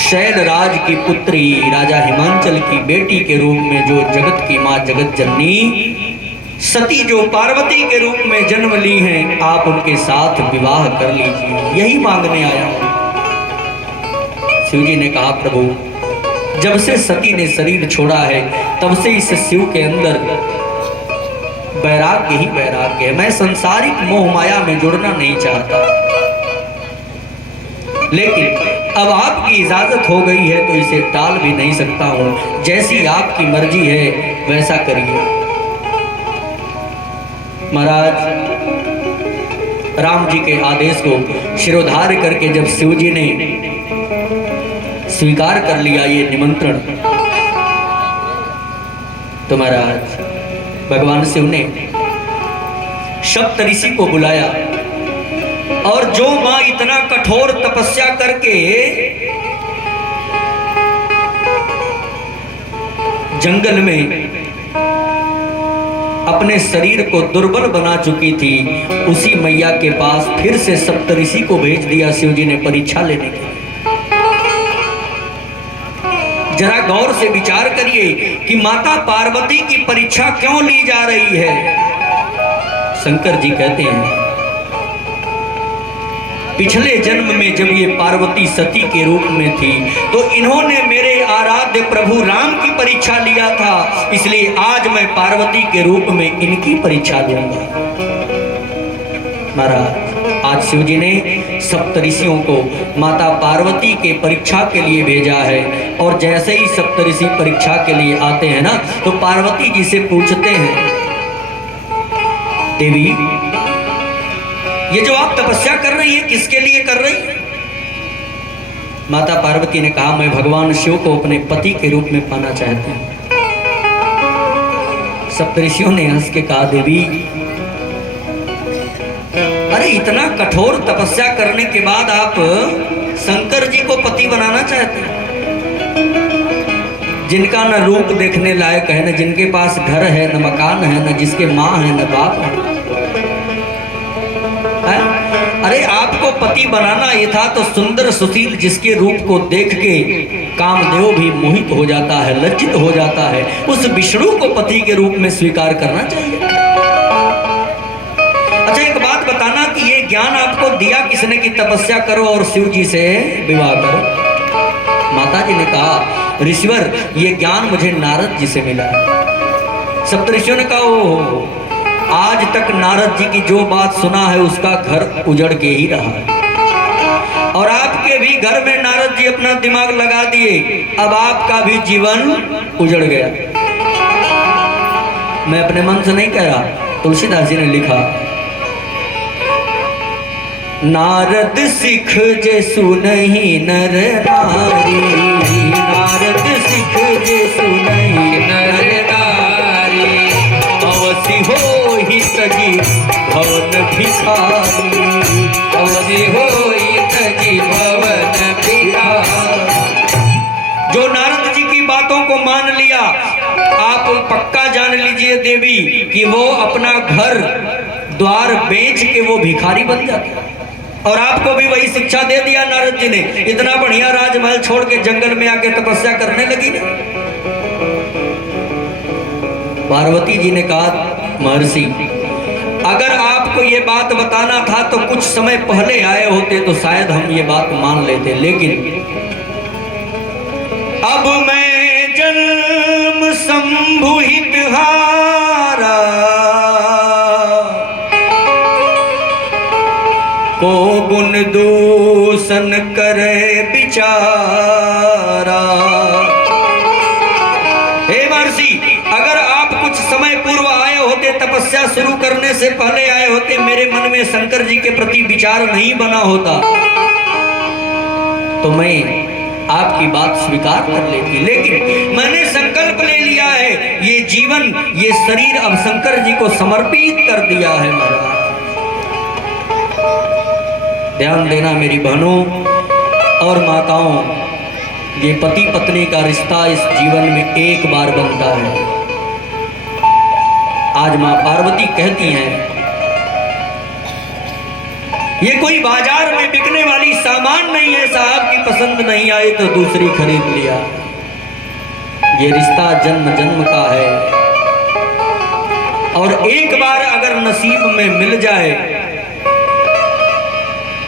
शैलराज की पुत्री राजा हिमांचल की बेटी के रूप में, जो जगत की मां जगत जननी सती जो पार्वती के रूप में जन्म ली हैं, आप उनके साथ विवाह कर लीजिए, यही मांगने आया हूं। शिव जी ने कहा, प्रभु, जब से सती ने शरीर छोड़ा है, तब से इस शिव के अंदर वैराग्य ही वैराग्य है। मैं संसारिक मोह माया में जुड़ना नहीं चाहता, लेकिन अब आपकी इजाजत हो गई है तो इसे टाल भी नहीं सकता हूं। जैसी आपकी मर्जी है वैसा करिए। महाराज, राम जी के आदेश को शिरोधार्य करके जब शिव जी ने स्वीकार कर लिया ये निमंत्रण, तो महाराज भगवान शिव ने सप्तऋषि को बुलाया और जो माँ इतना कठोर तपस्या करके जंगल में अपने शरीर को दुर्बल बना चुकी थी, उसी मैया के पास फिर से सप्तऋषि को भेज दिया शिव जी ने परीक्षा लेने के लिए। जरा गौर से विचार करिए कि माता पार्वती की परीक्षा क्यों ली जा रही है। शंकर जी कहते हैं पिछले जन्म में जब ये पार्वती सती के रूप में थी तो इन्होंने मेरे आराध्य प्रभु राम की परीक्षा लिया था, इसलिए आज मैं पार्वती के रूप में इनकी परीक्षा लूंगा। महाराज आज शिव जी ने सप्तऋषियों को माता पार्वती के परीक्षा के लिए भेजा है, और जैसे ही सप्तऋषि परीक्षा के लिए आते हैं ना तो पार्वती जी से पूछते हैं देवी ये जो आप तपस्या कर रही है किसके लिए कर रही है। माता पार्वती ने कहा मैं भगवान शिव को अपने पति के रूप में पाना चाहती हूं। सप्तऋषियों ने हंस के कहा देवी अरे इतना कठोर तपस्या करने के बाद आप शंकर जी को पति बनाना चाहते हैं, जिनका न रूप देखने लायक है, न जिनके पास घर है, न मकान है, न जिसके माँ है न बाप है। अरे आपको पति बनाना ये था तो सुंदर सुशील जिसके रूप को देख के कामदेव भी मोहित हो जाता है, लज्जित हो जाता है, उस विष्णु को पति के रूप में स्वीकार करना चाहिए। अच्छा एक बात बताना कि ये ज्ञान आपको दिया किसने कि तपस्या करो और शिव जी से विवाह करो। माता जी ने कहा ऋषिवर ये ज्ञान मुझे नारद जी से मिला। सप्तऋषियों ने कहा ओ आज तक नारद जी की जो बात सुना है उसका घर उजड़ के ही रहा है, और आपके भी घर में नारद जी अपना दिमाग लगा दिए, अब आपका भी जीवन उजड़ गया। मैं अपने मन से नहीं कह रहा, तुलसीदास जी ने लिखा नारद सिख जे सुनहि नर नारी, नारद सिख जे सुनहि नर नारी, अवसि हो तजी भवन भिखारी, अवसि होई तजी भवन भिखारी। जो नारद जी की बातों को मान लिया, आप पक्का जान लीजिए देवी कि वो अपना घर द्वार बेच के वो भिखारी बन जाता। और आपको भी वही शिक्षा दे दिया नारद जी ने, इतना बढ़िया राजमहल छोड़ के जंगल में आके तपस्या करने लगी ना। पार्वती जी ने कहा महर्षि अगर आपको ये बात बताना था तो कुछ समय पहले आए होते तो शायद हम ये बात मान लेते, लेकिन अब मैं जन्म संभुहित हारा, को गुण दूषण करे बिचारा। हे महर्षि अगर आप कुछ समय पूर्व आए होते, तपस्या शुरू करने से पहले आए होते, मेरे मन में शंकर जी के प्रति विचार नहीं बना होता तो मैं आपकी बात स्वीकार कर लेती, लेकिन मैंने संकल्प ले लिया है, ये जीवन ये शरीर अब शंकर जी को समर्पित कर दिया है। महाराज ध्यान देना मेरी बहनों और माताओं, ये पति पत्नी का रिश्ता इस जीवन में एक बार बनता है। आज मां पार्वती कहती हैं ये कोई बाजार में बिकने वाली सामान नहीं है साहब की पसंद नहीं आई तो दूसरी खरीद लिया। ये रिश्ता जन्म जन्म का है, और एक बार अगर नसीब में मिल जाए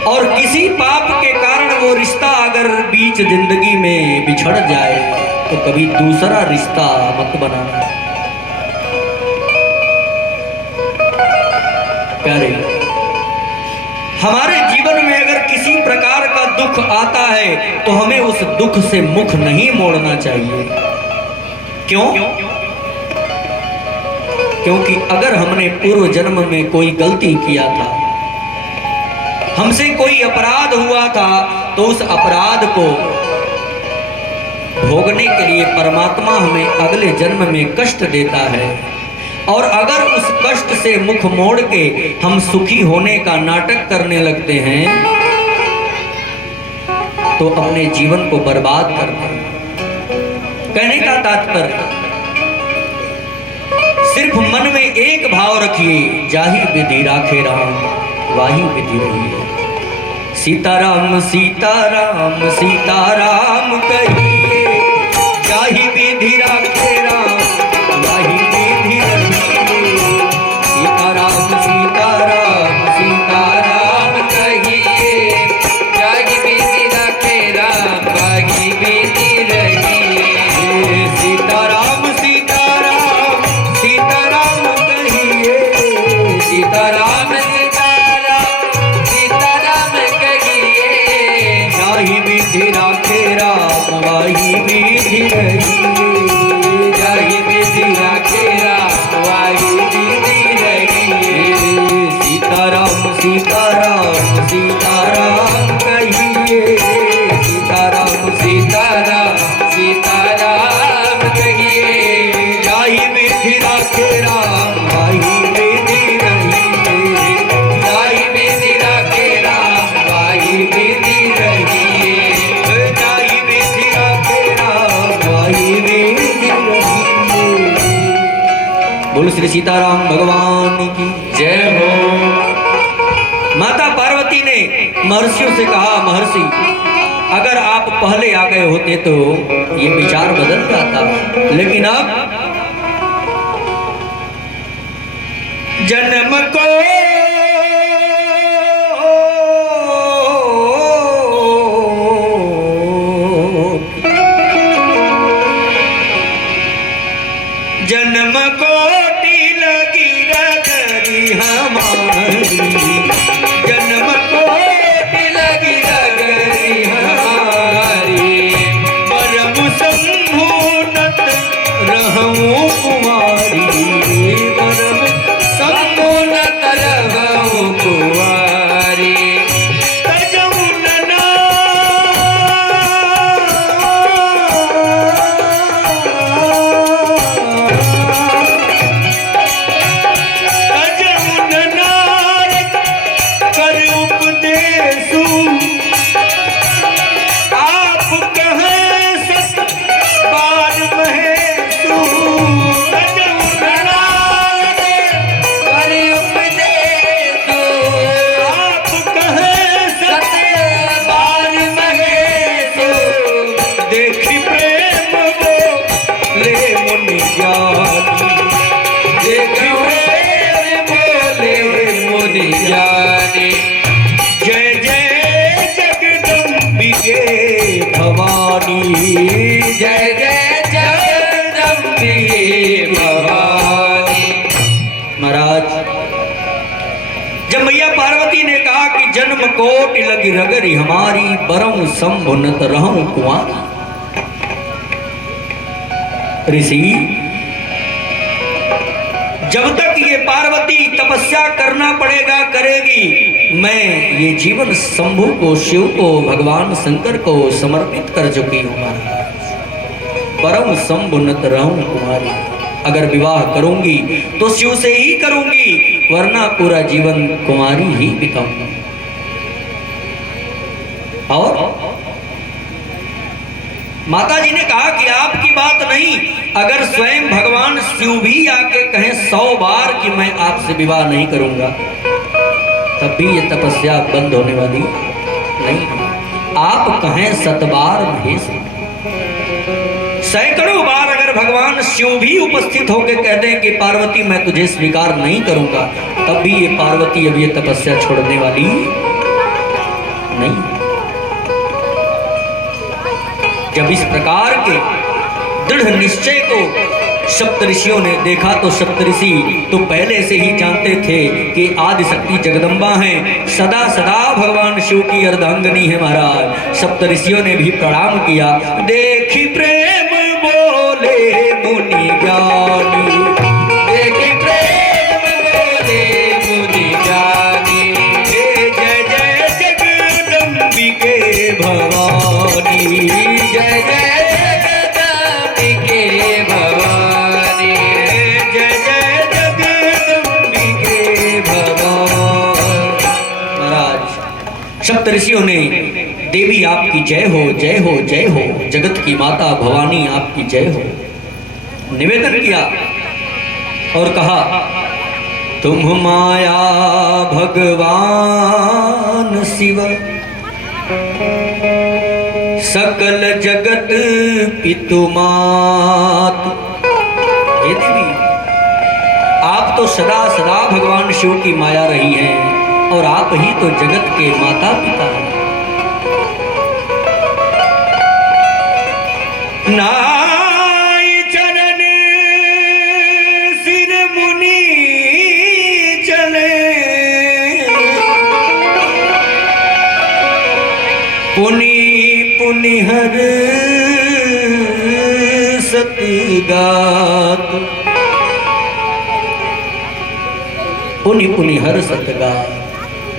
और किसी पाप के कारण वो रिश्ता अगर बीच जिंदगी में बिछड़ जाए तो कभी दूसरा रिश्ता मत बनाना। प्यारे हमारे जीवन में अगर किसी प्रकार का दुख आता है तो हमें उस दुख से मुख नहीं मोड़ना चाहिए। क्यों? क्योंकि अगर हमने पूर्व जन्म में कोई गलती किया था, हमसे कोई अपराध हुआ था, तो उस अपराध को भोगने के लिए परमात्मा हमें अगले जन्म में कष्ट देता है। और अगर उस कष्ट से मुख मोड़ के हम सुखी होने का नाटक करने लगते हैं तो अपने जीवन को बर्बाद करते हैं। कहने का तात्पर्य सिर्फ मन में एक भाव रखिए, जाहि विधि राखे राम वाही विधि रहिए। सीताराम सीताराम सीताराम कहिए, जाहि विधि राखे राम वाही विधि रहिए। सीताराम सीताराम सीताराम कहिए, जाहि विधि राखे राम वाही विधि रहिए। सीताराम सीताराम सीताराम कहिए, सीताराम सीताराम सीताराम कहिए, जाहि विधि राखे राम वाही विधि रहिए। जाहि विधि राखे राम वाही विधि रहिए। सीताराम सीताराम सीताराम कहिए, सीताराम सीताराम सीताराम कहिए, जाहि विधि राखे राम वाही विधि रहिए। जाहि विधि राखे राम वाही विधि रहिए। जाहि विधि राखे राम वाही विधि रहिए। बोलो श्री सीताराम भगवान की जय हो। माता पार्वती ने महर्षियों से कहा, महर्षि अगर आप पहले आ गए होते तो ये विचार बदल जाता, लेकिन अब जन्म को जन्म कोटि लगी रगरी हमारी, जन्म कोटि लगी रगरी हमारी। परम सम्भूनत रहूं कुमारी, परम सम्पूर्णत रहूं कुंवारी। तजऊ नना तजऊ ननारक कर उपदेशु, आप कहें सत बार महेशु। तजऊ ननारक कर उपदेशु, आप कहें सत बार महेशु। देखी प्रेम वो ले मुनि ज्ञानी, देखी प्रेम बोले मुनि ज्ञानी। जय जय जगदम्बिके भवानी, जय जय जगदम्बिके भवानी। महाराज जब मैया पार्वती ने कहा कि जन्म कोटि लगी रगरी हमारी, बरम संभुनत रहूं कुंवारी। ऋषि जब तक ये पार्वती तपस्या करना पड़ेगा करेगी, मैं ये जीवन शंभु को, शिव को, भगवान शंकर को समर्पित कर चुकी हूँ महाराज। परम संभुनत रहूं कुमारी, अगर विवाह करूंगी तो शिव से ही करूंगी, वरना पूरा जीवन कुमारी ही बिताऊंगी। और माता जी ने कहा कि आपकी बात नहीं, अगर स्वयं भगवान शिव भी आके कहें 100 बार कि मैं आपसे विवाह नहीं करूंगा, तब भी ये तपस्या बंद होने वाली नहीं है। आप कहें 7 बार महेश, सैकड़ों बार अगर भगवान शिव भी उपस्थित होकर कह दें कि पार्वती मैं तुझे स्वीकार नहीं करूंगा, तब भी ये पार्वती अब ये तपस्या छोड़ने वाली नहीं। जब इस प्रकार के दृढ़ निश्चय को सप्तऋषियों ने देखा तो सप्तऋषि तो पहले से ही जानते थे कि आदि शक्ति जगदम्बा हैं, सदा सदा भगवान शिव की अर्धांगिनी है महाराज। सप्तऋषियों ने भी प्रणाम किया। देखी प्रेम बोले मुनि ज्ञानी, देखी प्रेम बोले मुनि ज्ञानी। जय जय जगदम्बिके भवानी, जय जय जगदम्बिके भवानी। जय जय सप्तऋषियों ने देवी आपकी जय हो जय हो जय हो, जगत की माता भवानी आपकी जय हो निवेदन किया और कहा, तुम माया भगवान शिव, सकल जगत पितु मात। हे देवी, आप तो सदा सदा भगवान शिव की माया रही हैं और आप ही तो जगत के माता पिता हैं। नाई चरण सिर मुनि चले, पुनि पुनि हर सतगात, पुनि पुनि हर सतगात।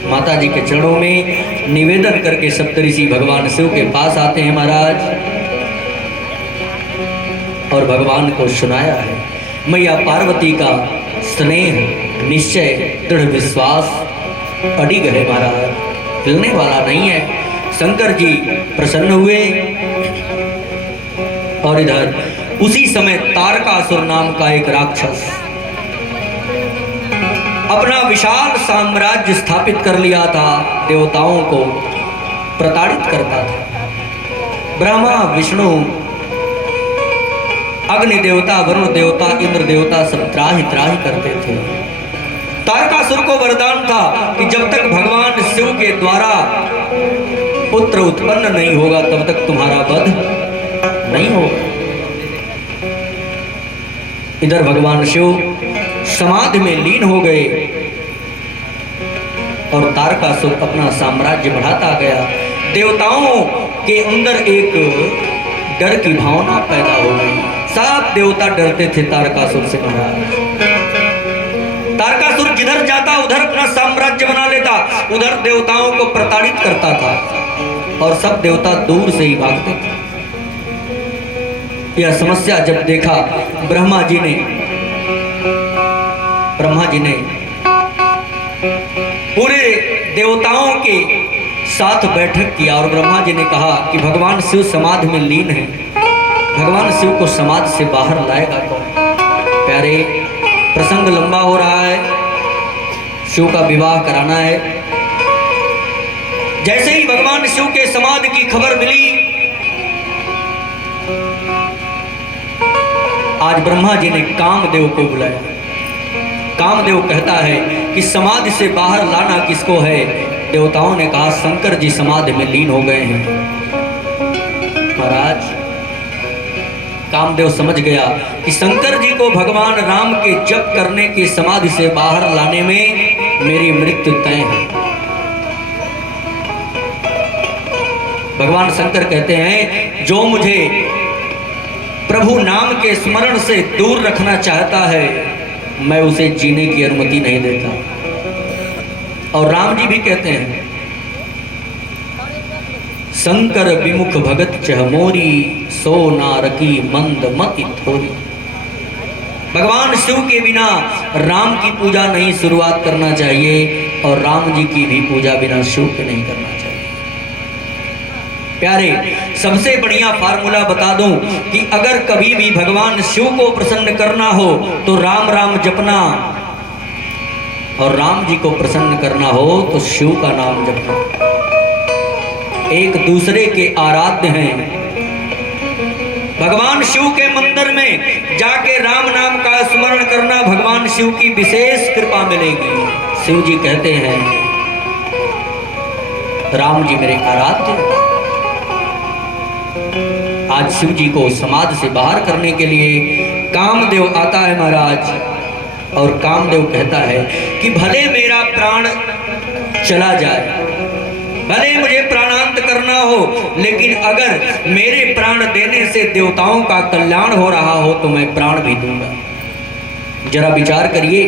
माता जी के चरणों में निवेदन करके सप्तऋषि भगवान शिव के पास आते हैं महाराज, और भगवान को सुनाया है। मैया पार्वती का स्नेह, निश्चय, दृढ़ विश्वास अडिग है महाराज, हिलने वाला नहीं है। शंकर जी प्रसन्न हुए और इधर उसी समय तारकासुर नाम का एक राक्षस अपना विशाल साम्राज्य स्थापित कर लिया था, देवताओं को प्रताड़ित करता था। ब्रह्मा, विष्णु, अग्नि देवता, वरुण देवता, इंद्र देवता सब त्राहि त्राहि करते थे। तारकासुर को वरदान था कि जब तक भगवान शिव के द्वारा पुत्र उत्पन्न नहीं होगा तब तक तुम्हारा वध नहीं होगा। इधर भगवान शिव समाधि में लीन हो गए और तारकासुर अपना साम्राज्य बढ़ाता गया। देवताओं के अंदर एक डर की भावना पैदा हो गई। सब देवता डरते थे तारकासुर से महाराज। तारकासुर जिधर जाता उधर अपना साम्राज्य बना लेता, उधर देवताओं को प्रताड़ित करता था और सब देवता दूर से ही भागते थे। यह समस्या जब देखा ब्रह्मा जी ने पूरे देवताओं के साथ बैठक किया और ब्रह्मा जी ने कहा कि भगवान शिव समाधि में लीन है, भगवान शिव को समाधि से बाहर लाएगा कौन? प्यारे, प्रसंग लंबा हो रहा है, शिव का विवाह कराना है। जैसे ही भगवान शिव के समाधि की खबर मिली, आज ब्रह्मा जी ने कामदेव को बुलाया। कामदेव कहता है कि समाधि से बाहर लाना किसको है? देवताओं ने कहा शंकर जी समाधि में लीन हो गए हैं। महाराज, कामदेव समझ गया कि शंकर जी को भगवान राम के जप करने की समाधि से बाहर लाने में मेरी मृत्यु तय है। भगवान शंकर कहते हैं जो मुझे प्रभु नाम के स्मरण से दूर रखना चाहता है मैं उसे जीने की अनुमति नहीं देता। और राम जी भी कहते हैं शंकर विमुख भगत चह मोरी, सो नारकी मंद मति थोरी। भगवान शिव के बिना राम की पूजा नहीं शुरुआत करना चाहिए और राम जी की भी पूजा बिना शिव के नहीं करना चाहिए। प्यारे, सबसे बढ़िया फार्मूला बता दूं कि अगर कभी भी भगवान शिव को प्रसन्न करना हो तो राम राम जपना, और राम जी को प्रसन्न करना हो तो शिव का नाम जपना। एक दूसरे के आराध्य हैं। भगवान शिव के मंदिर में जाके राम नाम का स्मरण करना, भगवान शिव की विशेष कृपा मिलेगी। शिव जी कहते हैं राम जी मेरे आराध्य। आज शिव जी को समाधि से बाहर करने के लिए कामदेव आता है महाराज, और कामदेव कहता है कि भले मेरा प्राण चला जाए, भले मुझे प्राणांत करना हो, लेकिन अगर मेरे प्राण देने से देवताओं का कल्याण हो रहा हो तो मैं प्राण भी दूंगा। जरा विचार करिए,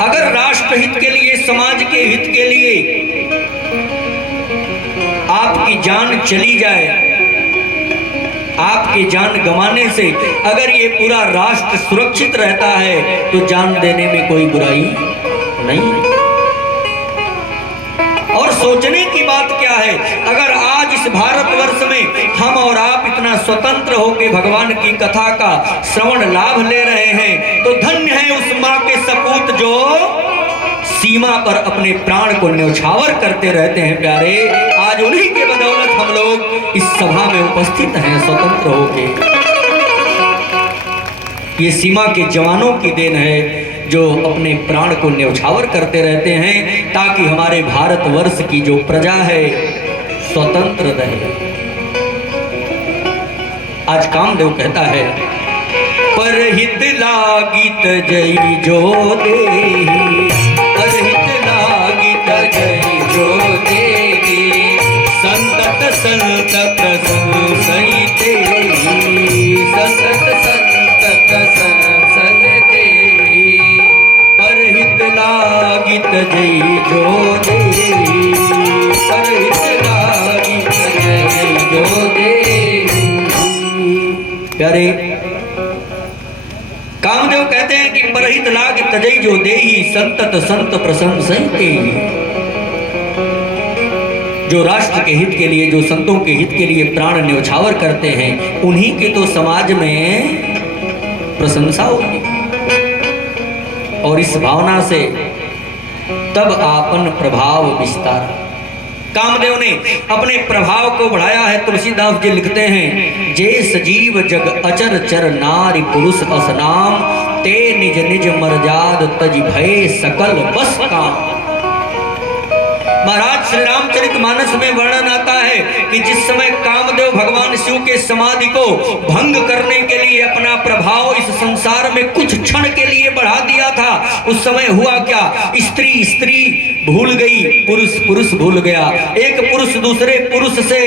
अगर राष्ट्र हित के लिए, समाज के हित के लिए आपकी जान चली जाए, आपकी जान गंवाने से अगर ये पूरा राष्ट्र सुरक्षित रहता है तो जान देने में कोई बुराई नहीं। सोचने की बात क्या है, अगर आज इस भारतवर्ष में हम और आप इतना स्वतंत्र होकर भगवान की कथा का श्रवण लाभ ले रहे हैं, तो धन्य है उस माँ के सपूत जो सीमा पर अपने प्राण को न्यौछावर करते रहते हैं। प्यारे, आज उन्हीं के बदौलत हम लोग इस सभा में उपस्थित हैं स्वतंत्र होके। ये सीमा के जवानों की देन है जो अपने प्राण को न्यौछावर करते रहते हैं ताकि हमारे भारतवर्ष की जो प्रजा है स्वतंत्र रहे। आज कामदेव कहता है, परहित लागित जई जो देहि, परहित लागित जई जो देहि, संतत संत प्रशंसई तेहि, संतत संत प्रशंसई तेहि, परहित लागित जई जो देहि, परहित लागित जई जो देहि। प्यारे, कामदेव कहते हैं कि परहित लाग तजई जो देही, संतत संत प्रशंसई तेहि। जो राष्ट्र के हित के लिए, जो संतों के हित के लिए प्राण न्यौछावर करते हैं, उन्हीं के तो समाज में प्रशंसा होगी। और इस भावना से तब आपन प्रभाव विस्तार। कामदेव ने अपने प्रभाव को बढ़ाया है। तुलसीदास जी लिखते हैं, जे सजीव जग अचर चर नारी पुरुष असनाम, ते निज निज मर्याद तज भय सकल बस काम। महाराज श्री रामचरितमानस में वर्णन आता है कि जिस समय कामदेव भगवान शिव के समाधि को भंग करने के लिए अपना प्रभाव इस संसार में कुछ क्षण के लिए बढ़ा दिया था, उस समय हुआ क्या, स्त्री स्त्री भूल गई, पुरुष पुरुष भूल गया। एक पुरुष दूसरे पुरुष से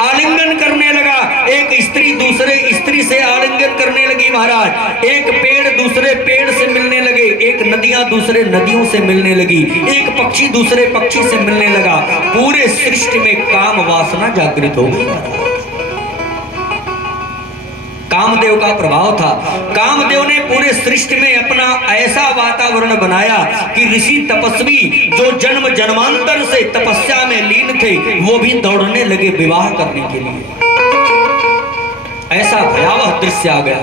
आलिंगन करने लगा, एक स्त्री दूसरे स्त्री से आलिंगन करने लगी। महाराज, एक पेड़ दूसरे पेड़ से मिलने लगे, एक नदियां दूसरे नदियों से मिलने लगी, एक पक्षी दूसरे पक्षी से मिलने लगा। पूरे सृष्टि में काम वासना जागृत हो गई। कामदेव का प्रभाव था। कामदेव ने पूरे सृष्टि में अपना ऐसा वातावरण बनाया कि ऋषि तपस्वी जो जन्म जन्मांतर से तपस्या में लीन थे, वो भी दौड़ने लगे विवाह करने के लिए। ऐसा भयावह दृश्य आ गया।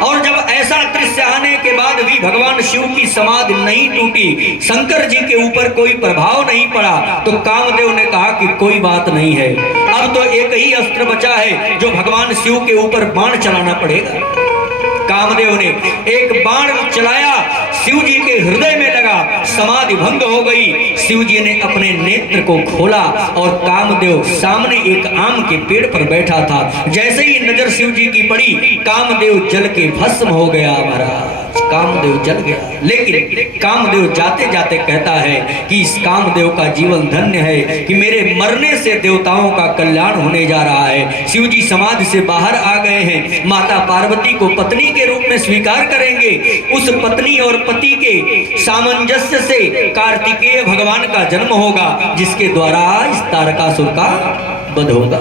और जब ऐसा दृश्य आने के बाद भी भगवान शिव की समाधि नहीं टूटी, शंकर जी के ऊपर कोई प्रभाव नहीं पड़ा, तो कामदेव ने कहा कि कोई बात नहीं है, अब तो एक ही अस्त्र बचा है जो भगवान शिव के ऊपर बाण चलाना पड़ेगा। कामदेव ने एक बाण चलाया, शिव जी के हृदय में लगा, समाधि भंग हो गई। शिव जी ने अपने नेत्र को खोला और कामदेव सामने एक आम के पेड़ पर बैठा था। जैसे ही नजर शिव जी की पड़ी, कामदेव जल के भस्म हो गया। महाराज, कामदेव जल गया। लेकिन कामदेव जाते जाते कहता है कि इस कामदेव का जीवन धन्य है कि मेरे मरने से देवताओं का कल्याण होने जा रहा है। शिव जी समाधि से बाहर आ गए हैं, माता पार्वती को पत्नी के रूप में स्वीकार करेंगे। उस पत्नी और पति के सामंजस्य से कार्तिकेय भगवान का जन्म होगा, जिसके द्वारा इस तारकासुर का वध होगा।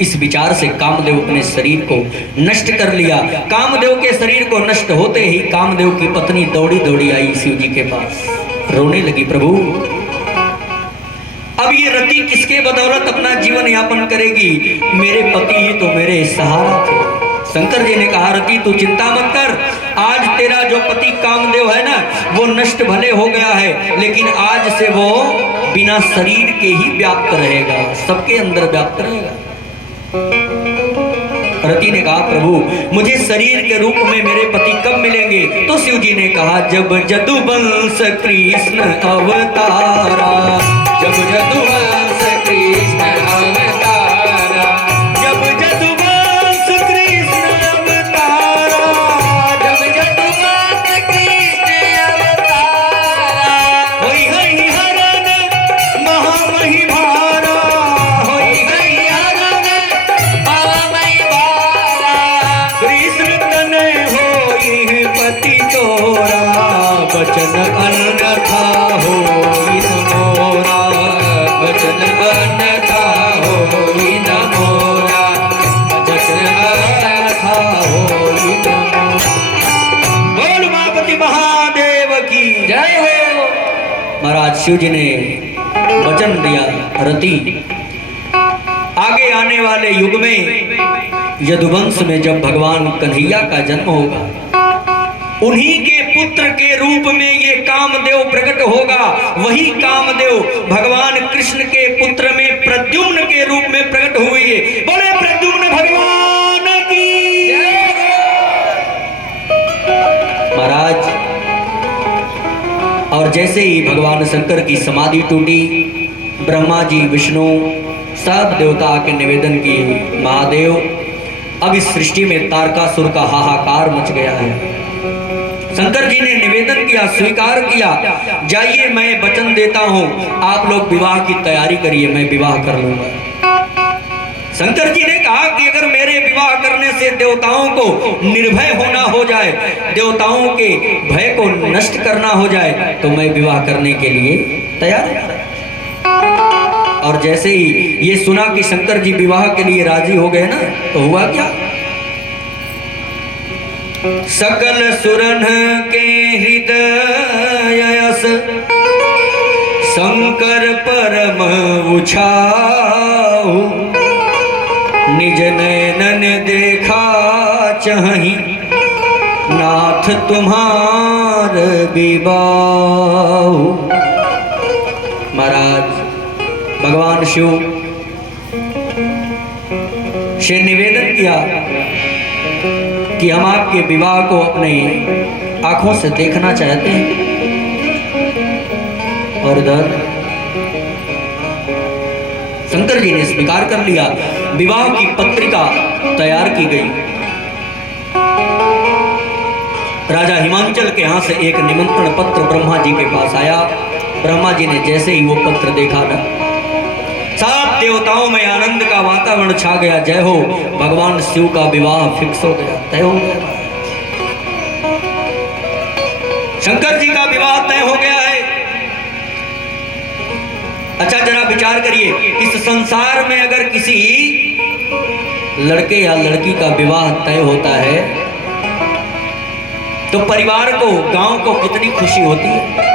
इस विचार से कामदेव अपने शरीर को नष्ट कर लिया। कामदेव के शरीर को नष्ट होते ही कामदेव की पत्नी दौड़ी दौड़ी आई शिव जी के पास, रोने लगी, प्रभु अब ये रति किसके बदौलत अपना जीवन यापन करेगी? मेरे पति ही तो मेरे सहारा थे। शंकर जी ने कहा, रति तू चिंता मत कर, आज तेरा जो पति कामदेव है ना, वो नष्ट भले हो गया है, लेकिन आज से वो बिना शरीर के ही व्याप्त रहेगा, सबके अंदर व्याप्त रहेगा। रति ने कहा, प्रभु मुझे शरीर के रूप में मेरे पति कब मिलेंगे? तो शिव जी ने कहा, जब जदुवंश कृष्ण अवतारा, जब जदुवंश कृष्ण अवतारा, जब जदुवंश कृष्ण अवतारा, जब जदुवंश कृष्ण अवतारा, होई हरि हरन महामहि भारा, होई हरि हरन महामहि भारा, कृष्ण तने होई पति तोरा, बचन अन्यथा होई न मोरा, बचन शिव जी ने वचन दिया, रति आगे आने वाले युग में यदुवंश में जब भगवान कन्हैया का जन्म होगा, उन्हीं के पुत्र के रूप में ये कामदेव प्रकट होगा। वही कामदेव भगवान कृष्ण के पुत्र में प्रद्युम्न के रूप में प्रकट हुए। बोले प्रद्युम्न भगवान की महाराज। और जैसे ही भगवान शंकर की समाधि टूटी, ब्रह्मा जी, विष्णु, सब देवता के निवेदन की, महादेव अब इस सृष्टि में तारकासुर का हाहाकार मच गया है। शंकर जी ने निवेदन किया, स्वीकार किया, जाइए मैं वचन देता हूं, आप लोग विवाह की तैयारी करिए, मैं विवाह कर लूंगा। शंकर जी ने कहा कि अगर मेरे विवाह करने से देवताओं को निर्भय होना हो जाए, देवताओं के भय को नष्ट करना हो जाए, तो मैं विवाह करने के लिए तैयार हूं। और जैसे ही ये सुना कि शंकर जी विवाह के लिए राजी हो गए ना, तो हुआ क्या? सकल सुरन के हृदय शंकर परम उछाहु, निज नैनन देखा चाहि, नाथ तुम्हार विवाह। महाराज भगवान शिव से निवेदन किया कि हम आपके विवाह को अपने आंखों से देखना चाहते हैं। और इधर शंकर जी ने स्वीकार कर लिया। विवाह की पत्रिका तैयार की गई। राजा हिमांचल के यहां से एक निमंत्रण पत्र ब्रह्मा जी के पास आया। ब्रह्मा जी ने जैसे ही वो पत्र देखा ना, सब देवताओं में आनंद का वातावरण छा गया। जय हो, भगवान शिव का विवाह फिक्स हो गया, तय हो गया। शंकर जी का विवाह तय हो गया है। अच्छा जरा विचार करिए, इस संसार में अगर किसी लड़के या लड़की का विवाह तय होता है तो परिवार को, गांव को कितनी खुशी होती है।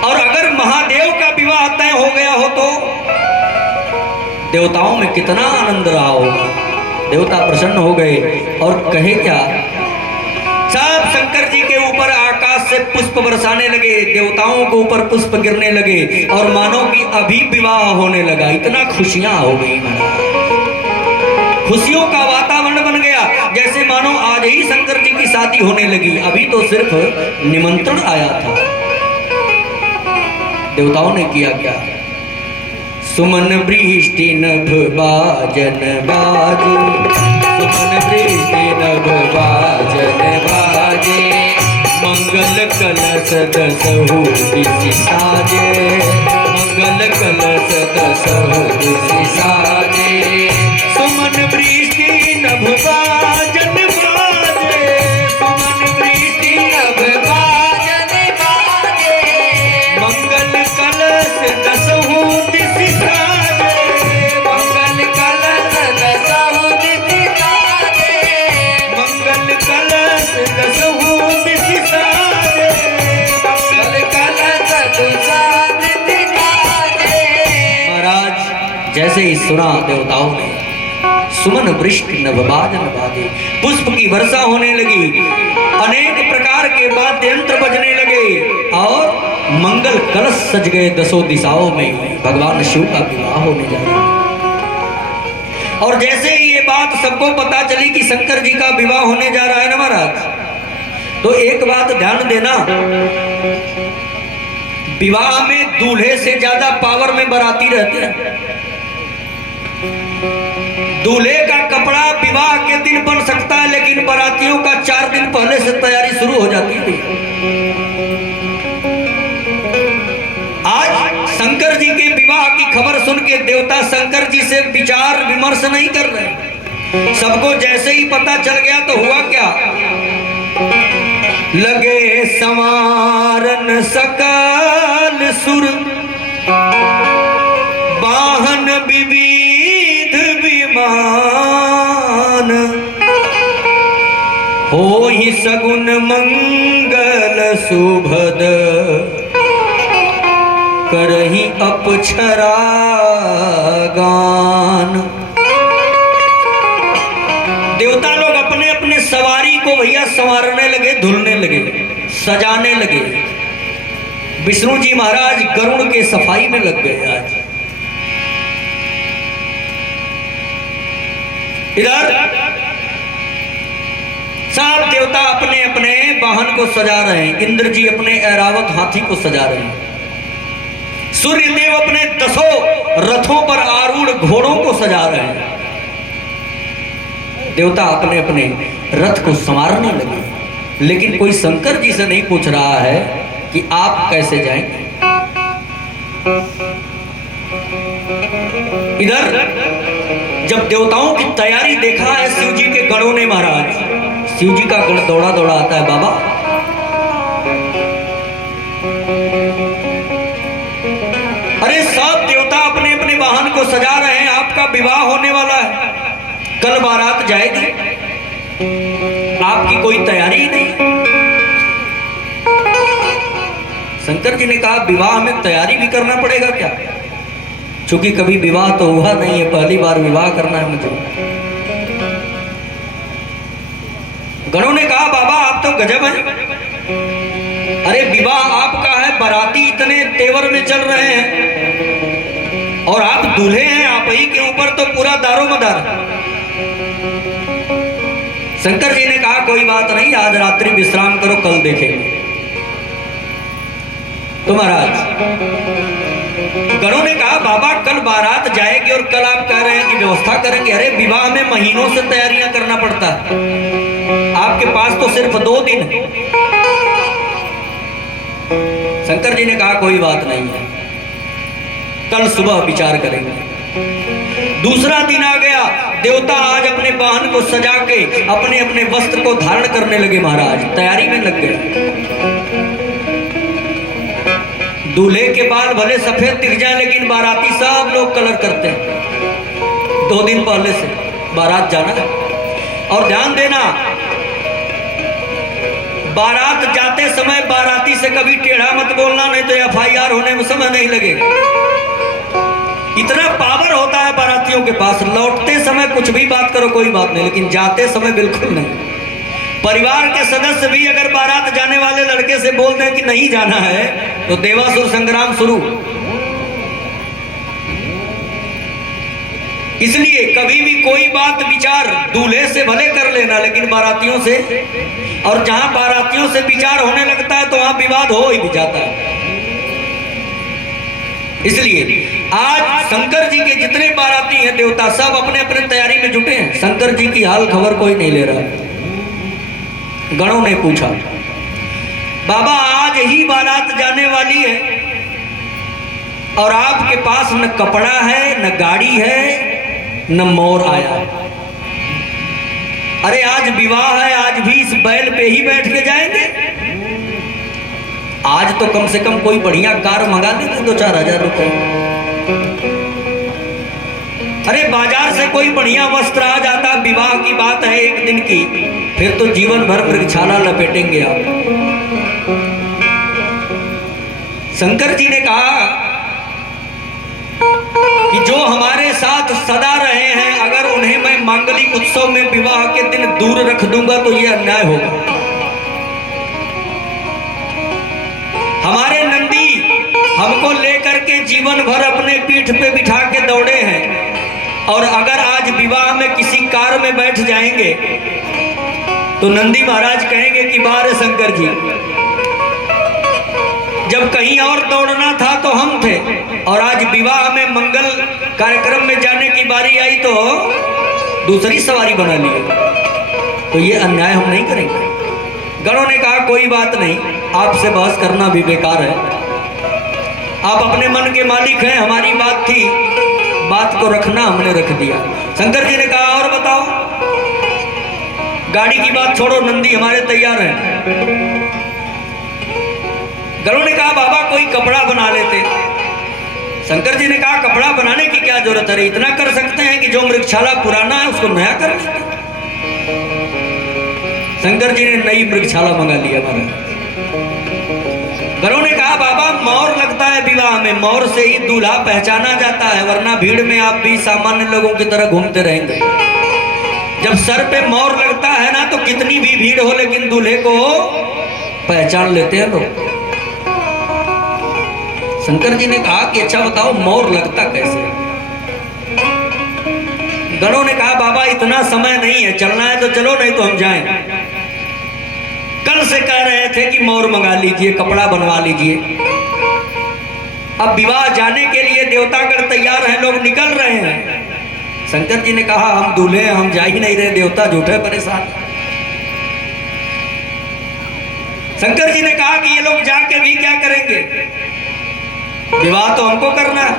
और अगर महादेव का विवाह तय हो गया हो तो देवताओं में कितना आनंद रहा होगा। देवता प्रसन्न हो गए और कहे क्या, सब शंकर जी के ऊपर आकाश से पुष्प बरसाने लगे, देवताओं के ऊपर पुष्प गिरने लगे और मानो कि अभी विवाह होने लगा। इतना खुशियां हो गई महाराज, खुशियों का वातावरण बन गया, जैसे मानो आज ही शंकर जी की शादी होने लगी। अभी तो सिर्फ निमंत्रण आया था। देवताओं ने किया क्या, सुमन वृष्टि नभ बाजन बाजे, सुमन वृष्टि नभ बाजन बाजे, मंगल कलश दसहु दिशि साजे, मंगल कलश दसहु दिशि साजे, सुमन वृष्टि नभ बाजन बाजे, सुमन वृष्टि नभ बाजन बाजे, मंगल कलश दसहु दिशि साजे, मंगल कलश दसहु दिशि साजे, मंगल कलश दसहु दिशि साजे, मंगल कलश दसहु दिशि साजे। महाराज जैसे ही सुना देवताओं ने, सुमन वृष्टि नभ बाजन बाजे, पुष्प की वर्षा होने लगी, अनेक प्रकार के वाद्य यंत्र बजने लगे और मंगल कलश सज गए। दसों दिशाओं में भगवान शिव का विवाह होने लगा। और जैसे ही ये बात सबको पता चली कि शंकर जी का विवाह होने जा रहा है ना महाराज, तो एक बात ध्यान देना, विवाह में दूल्हे से ज्यादा पावर में बाराती रहते हैं। दूल्हे का कपड़ा विवाह के दिन बन सकता है, लेकिन बारातियों का 4 दिन पहले से तैयारी शुरू हो जाती है। आज शंकर जी के विवाह की खबर सुन के देवता शंकर जी से विचार विमर्श नहीं कर रहे। सबको जैसे ही पता चल गया तो हुआ क्या, लगे संवारन सकल सुर, वाहन विविध विमान, हो ही सगुन मंगल सुभद, करही अपछरा गान। देवता लोग अपने अपने सवारी को भैया संवारने लगे, धुलने लगे, सजाने लगे। विष्णु जी महाराज गरुड़ के सफाई में लग गए। आज इधर सब देवता अपने अपने वाहन को सजा रहे हैं। इंद्र जी अपने ऐरावत हाथी को सजा रहे हैं। सूर्य देव अपने 10 रथों पर आरूढ़ घोड़ों को सजा रहे हैं। देवता अपने अपने रथ को संवारने लगे। लेकिन कोई शंकर जी से नहीं पूछ रहा है कि आप कैसे जाएंगे। इधर जब देवताओं की तैयारी देखा है शिव जी के गणों ने महाराज, शिव जी का गण दौड़ा दौड़ा आता है। बाबा अरे सब देवता अपने अपने वाहन को सजा रहे हैं, आपका विवाह होने वाला है, कल बारात जाएगी, आपकी कोई तैयारी ही नहीं। शंकर जी ने कहा विवाह में तैयारी भी करना पड़ेगा क्या? क्योंकि कभी विवाह तो हुआ नहीं है, पहली बार विवाह करना है मुझे। गणों ने कहा बाबा आप तो गजब हैं। अरे विवाह आपका है, बाराती इतने तेवर में चल रहे हैं और आप दूल्हे हैं, आप ही के ऊपर तो पूरा दारोमदार। शंकर जी ने कहा कोई बात नहीं, आज रात्रि विश्राम करो, कल देखेंगे। तो महाराज गणों ने कहा बाबा कल बारात जाएगी और कल आप कह रहे हैं कि व्यवस्था करेंगे। अरे विवाह में महीनों से तैयारियां करना पड़ता है, आपके पास तो सिर्फ 2 दिन है। शंकर जी ने कहा कोई बात नहीं है, कल सुबह विचार करेंगे। दूसरा दिन आ गया। देवता आज अपने वाहन को सजा के अपने अपने वस्त्र को धारण करने लगे। महाराज तैयारी में लग गए। दूल्हे के बाल भले सफेद दिख जाए, लेकिन बाराती सब लोग कलर करते हैं। 2 दिन पहले से बारात जाना है। और ध्यान देना, बारात जाते समय बाराती से कभी टेढ़ा मत बोलना, नहीं तो FIR होने में समय नहीं लगेगा। इतना पावर होता है बारातियों के पास। लौटते समय कुछ भी बात करो कोई बात नहीं, लेकिन जाते समय बिल्कुल नहीं। परिवार के सदस्य भी अगर बारात जाने वाले लड़के से बोल दें कि नहीं जाना है तो देवासुर संग्राम शुरू। इसलिए कभी भी कोई बात विचार दूल्हे से भले कर लेना, लेकिन बारातियों से, और जहां बारातियों से विचार होने लगता है तो वहां विवाद हो ही भी जाता है। इसलिए आज शंकर जी के जितने बाराती हैं देवता सब अपने अपने तैयारी में जुटे हैं। शंकर जी की हाल खबर कोई नहीं ले रहा। गणों ने पूछा बाबा आज ही बारात जाने वाली है और आपके पास न कपड़ा है, न गाड़ी है, न मोर आया। अरे आज विवाह है, आज भी इस बैल पे ही बैठ के जाएंगे। आज तो कम से कम कोई बढ़िया कार मंगा लेते 2-4 हजार रुपए। अरे बाजार से कोई बढ़िया वस्त्र आ जाता, विवाह की बात है 1 दिन की, फिर तो जीवन भर मृगछाला लपेटेंगे आप। शंकर जी ने कहा कि जो हमारे साथ सदा रहे हैं, अगर उन्हें मैं मांगलिक उत्सव में विवाह के दिन दूर रख दूंगा तो यह अन्याय होगा। हमारे नंदी हमको लेकर के जीवन भर अपने पीठ पे बिठा के दौड़े हैं, और अगर आज विवाह में किसी कार में बैठ जाएंगे तो नंदी महाराज कहेंगे कि बारे शंकर जी, जब कहीं और दौड़ना था तो हम थे, और आज विवाह में मंगल कार्यक्रम में जाने की बारी आई तो दूसरी सवारी बना ली। तो ये अन्याय हम नहीं करेंगे। गणों ने कहा कोई बात नहीं, आपसे बहस करना भी बेकार है, आप अपने मन के मालिक हैं। हमारी बात थी, बात को रखना हमने रख दिया। शंकर जी ने कहा और बताओ, गाड़ी की बात छोड़ो, नंदी हमारे तैयार हैं। गरुड़ ने कहा बाबा कोई कपड़ा बना लेते। शंकर जी ने कहा कपड़ा बनाने की क्या जरूरत है, इतना कर सकते हैं कि जो मृगशाला पुराना है उसको नया कर लेते। शंकर जी ने नई मृगशाला मंगा लिया महाराज। गरुड़ ने कहा बाबा मोर लगता है विवाह में, मोर से ही दूल्हा पहचाना जाता है, वरना भीड़ में आप भी सामान्य लोगों की तरह घूमते रहेंगे। जब सर पे मोर लगता है ना तो कितनी भी भीड़ हो लेकिन दूल्हे को पहचान लेते हैं लोग। शंकर जी ने कहा कि अच्छा बताओ मोर लगता कैसे? गरुड़ ने कहा बाबा इतना समय नहीं है, चलना है तो चलो, नहीं तो हम जाएं। कल से कह रहे थे कि मोर मंगा लीजिए, कपड़ा बनवा लीजिए। अब विवाह जाने के लिए देवतागण तैयार हैं, लोग निकल रहे हैं। शंकर जी ने कहा हम दूल्हे हैं, हम जा ही नहीं रहे, देवता झूठे परेशान। शंकर जी ने कहा कि ये लोग जाके भी क्या करेंगे, विवाह तो हमको करना है।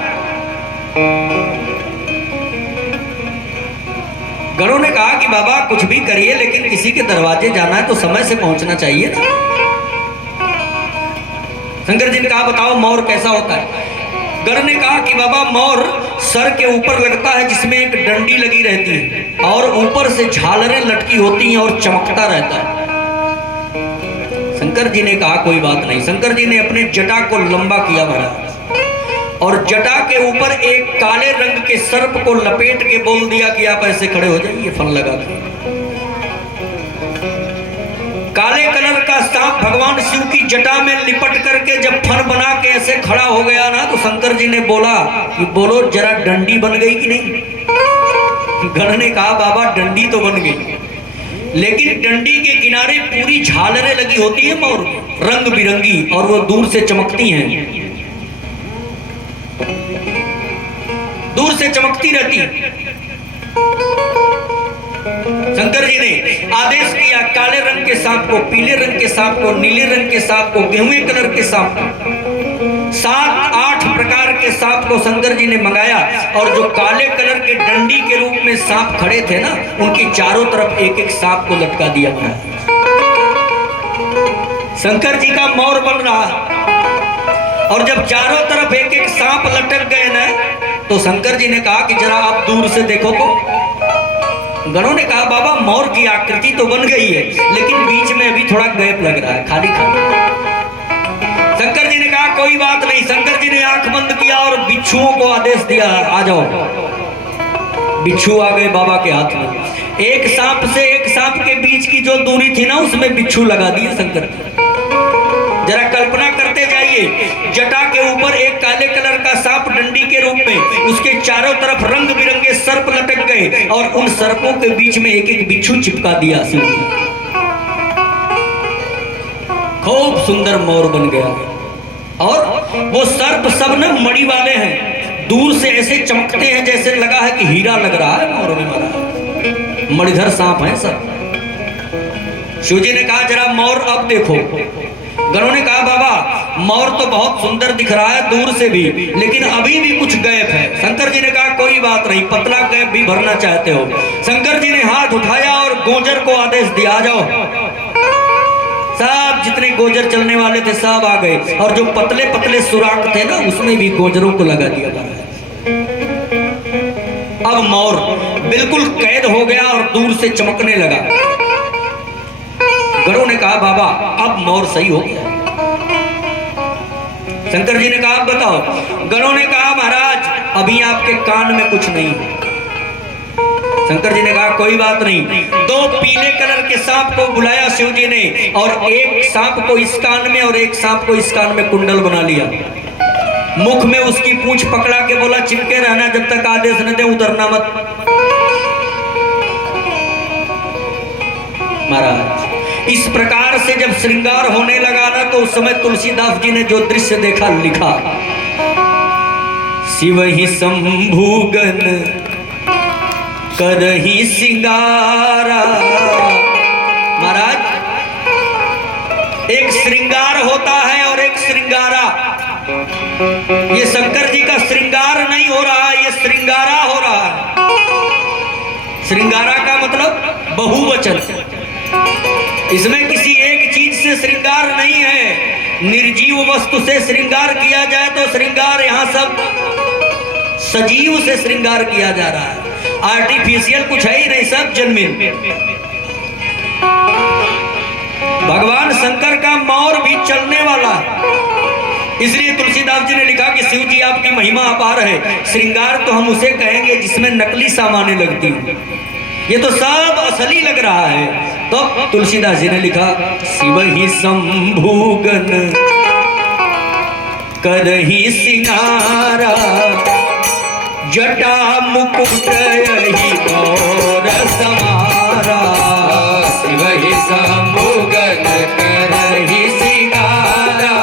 गरुड़ ने कहा कि बाबा कुछ भी करिए लेकिन किसी के दरवाजे जाना है तो समय से पहुंचना चाहिए ना। शंकर जी ने कहा बताओ मोर कैसा होता है? गरुड़ ने कहा कि बाबा मोर सर के ऊपर लगता है जिसमें एक डंडी लगी रहती है और ऊपर से झालरें लटकी होती हैं और चमकता रहता है। शंकर जी ने कहा कोई बात नहीं। शंकर जी ने अपने जटा को लंबा किया महाराज और जटा के ऊपर एक काले रंग के सर्प को लपेट के बोल दिया कि आप ऐसे खड़े हो जाइए फन लगा के। काले कलर का सांप भगवान शिव की जटा में लिपट करके जब फन बना के ऐसे खड़ा हो गया ना तो शंकर जी ने बोला कि बोलो जरा डंडी बन गई कि नहीं? गण ने कहा बाबा डंडी तो बन गई लेकिन डंडी के किनारे पूरी झालरें लगी होती है मोर रंग बिरंगी और वो दूर से चमकती हैं, दूर से चमकती रहती है। शंकर जी ने आदेश किया काले रंग के सांप को, पीले रंग के सांप को, नीले रंग के सांप को, गेहुए कलर के सांप को, 7-8 प्रकार के सांप को शंकर जी ने मंगाया और जो काले कलर के डंडी के रूप में सांप खड़े थे ना उनकी चारों तरफ एक एक सांप को लटका दिया गया। शंकर जी का मोर बन रहा और जब चारों तरफ एक एक सांप लटक गए ना तो शंकर जी ने कहा कि जरा आप दूर से देखो तो। गणों ने कहा बाबा मोर की आकृति तो बन गई है लेकिन बीच में अभी थोड़ा गैप लग रहा है, खाली खाली। शंकर जी ने कहा कोई बात नहीं। शंकर जी ने आंख बंद किया और बिच्छुओं को आदेश दिया आ जाओ। बिच्छू आ गए बाबा के हाथ में। एक सांप से एक सांप के बीच की जो दूरी थी ना उसमें बिच्छू लगा दिए शंकर जी। जरा कल्पना करते जाइए, जटा के ऊपर एक काले कलर का सांप डंडी के रूप में, उसके चारों तरफ रंग बिरंगे सर्प लटक गए और उन सर्पों के बीच में एक एक बिच्छू चिपका दिया। खूब सुंदर मोर बन गया और वो सर्प सब न मणि वाले हैं, दूर से ऐसे चमकते हैं जैसे लगा है कि हीरा लग रहा है मोर में मारा। मणिधर सांप है सब। शिवजी ने कहा जरा मोर अब देखो। गणों ने कहा बाबा मोर तो बहुत सुंदर दिख रहा है दूर से भी लेकिन अभी भी कुछ गैप है। शंकर जी ने कहा कोई बात नहीं, पतला गैप भी भरना चाहते हो। शंकर जी ने हाथ उठाया और गोजर को आदेश दिया आ जाओ। सब जितने गोजर चलने वाले थे सब आ गए और जो पतले पतले सुराख थे ना उसमें भी गोजरों को लगा दिया गया। अब मोर बिल्कुल कैद हो गया और दूर से चमकने लगा। गरुड़ ने कहा बाबा अब मोर सही हो गया। शंकर जी ने कहा आप बताओ। गरुड़ ने कहा महाराज अभी आपके कान में कुछ नहीं है। शंकर जी ने कहा कोई बात नहीं। 2 पीले कलर के सांप को बुलाया शिव जी ने और एक सांप को इस कान में और एक सांप को इस कान में कुंडल बना लिया। मुख में उसकी पूंछ पकड़ा के बोला चिपके रहना जब तक आदेश न दे, उतरना मत। महाराज इस प्रकार से जब श्रृंगार होने लगा ना तो उस समय तुलसीदास जी ने जो दृश्य देखा लिखा, शिव ही शंभुगन करही सिंगारा। महाराज एक श्रृंगार होता है और एक श्रृंगारा। ये शंकर जी का श्रृंगार नहीं हो रहा, ये श्रृंगारा हो रहा है। श्रृंगारा का मतलब बहुवचन। इसमें किसी एक चीज से श्रृंगार नहीं है। निर्जीव वस्तु से श्रृंगार किया जाए तो श्रृंगार यहाँ सब सजीव से श्रृंगार किया जा रहा है। आर्टिफिशियल कुछ है ही नहीं, सब जन्मिन। भगवान शंकर का मोर भी चलने वाला है। इसलिए तुलसीदास जी ने लिखा कि शिव जी आपकी महिमा अपार है, श्रृंगार तो हम उसे कहेंगे जिसमें नकली सामानें लगती हैं, ये तो सब असली लग रहा है। तो तुलसीदास जी ने लिखा, शिव ही शंभुगन करही सिंगारा, जटा मुकुट यही गौर समारा। शिव ही शंभुगन करहि सिंगारा,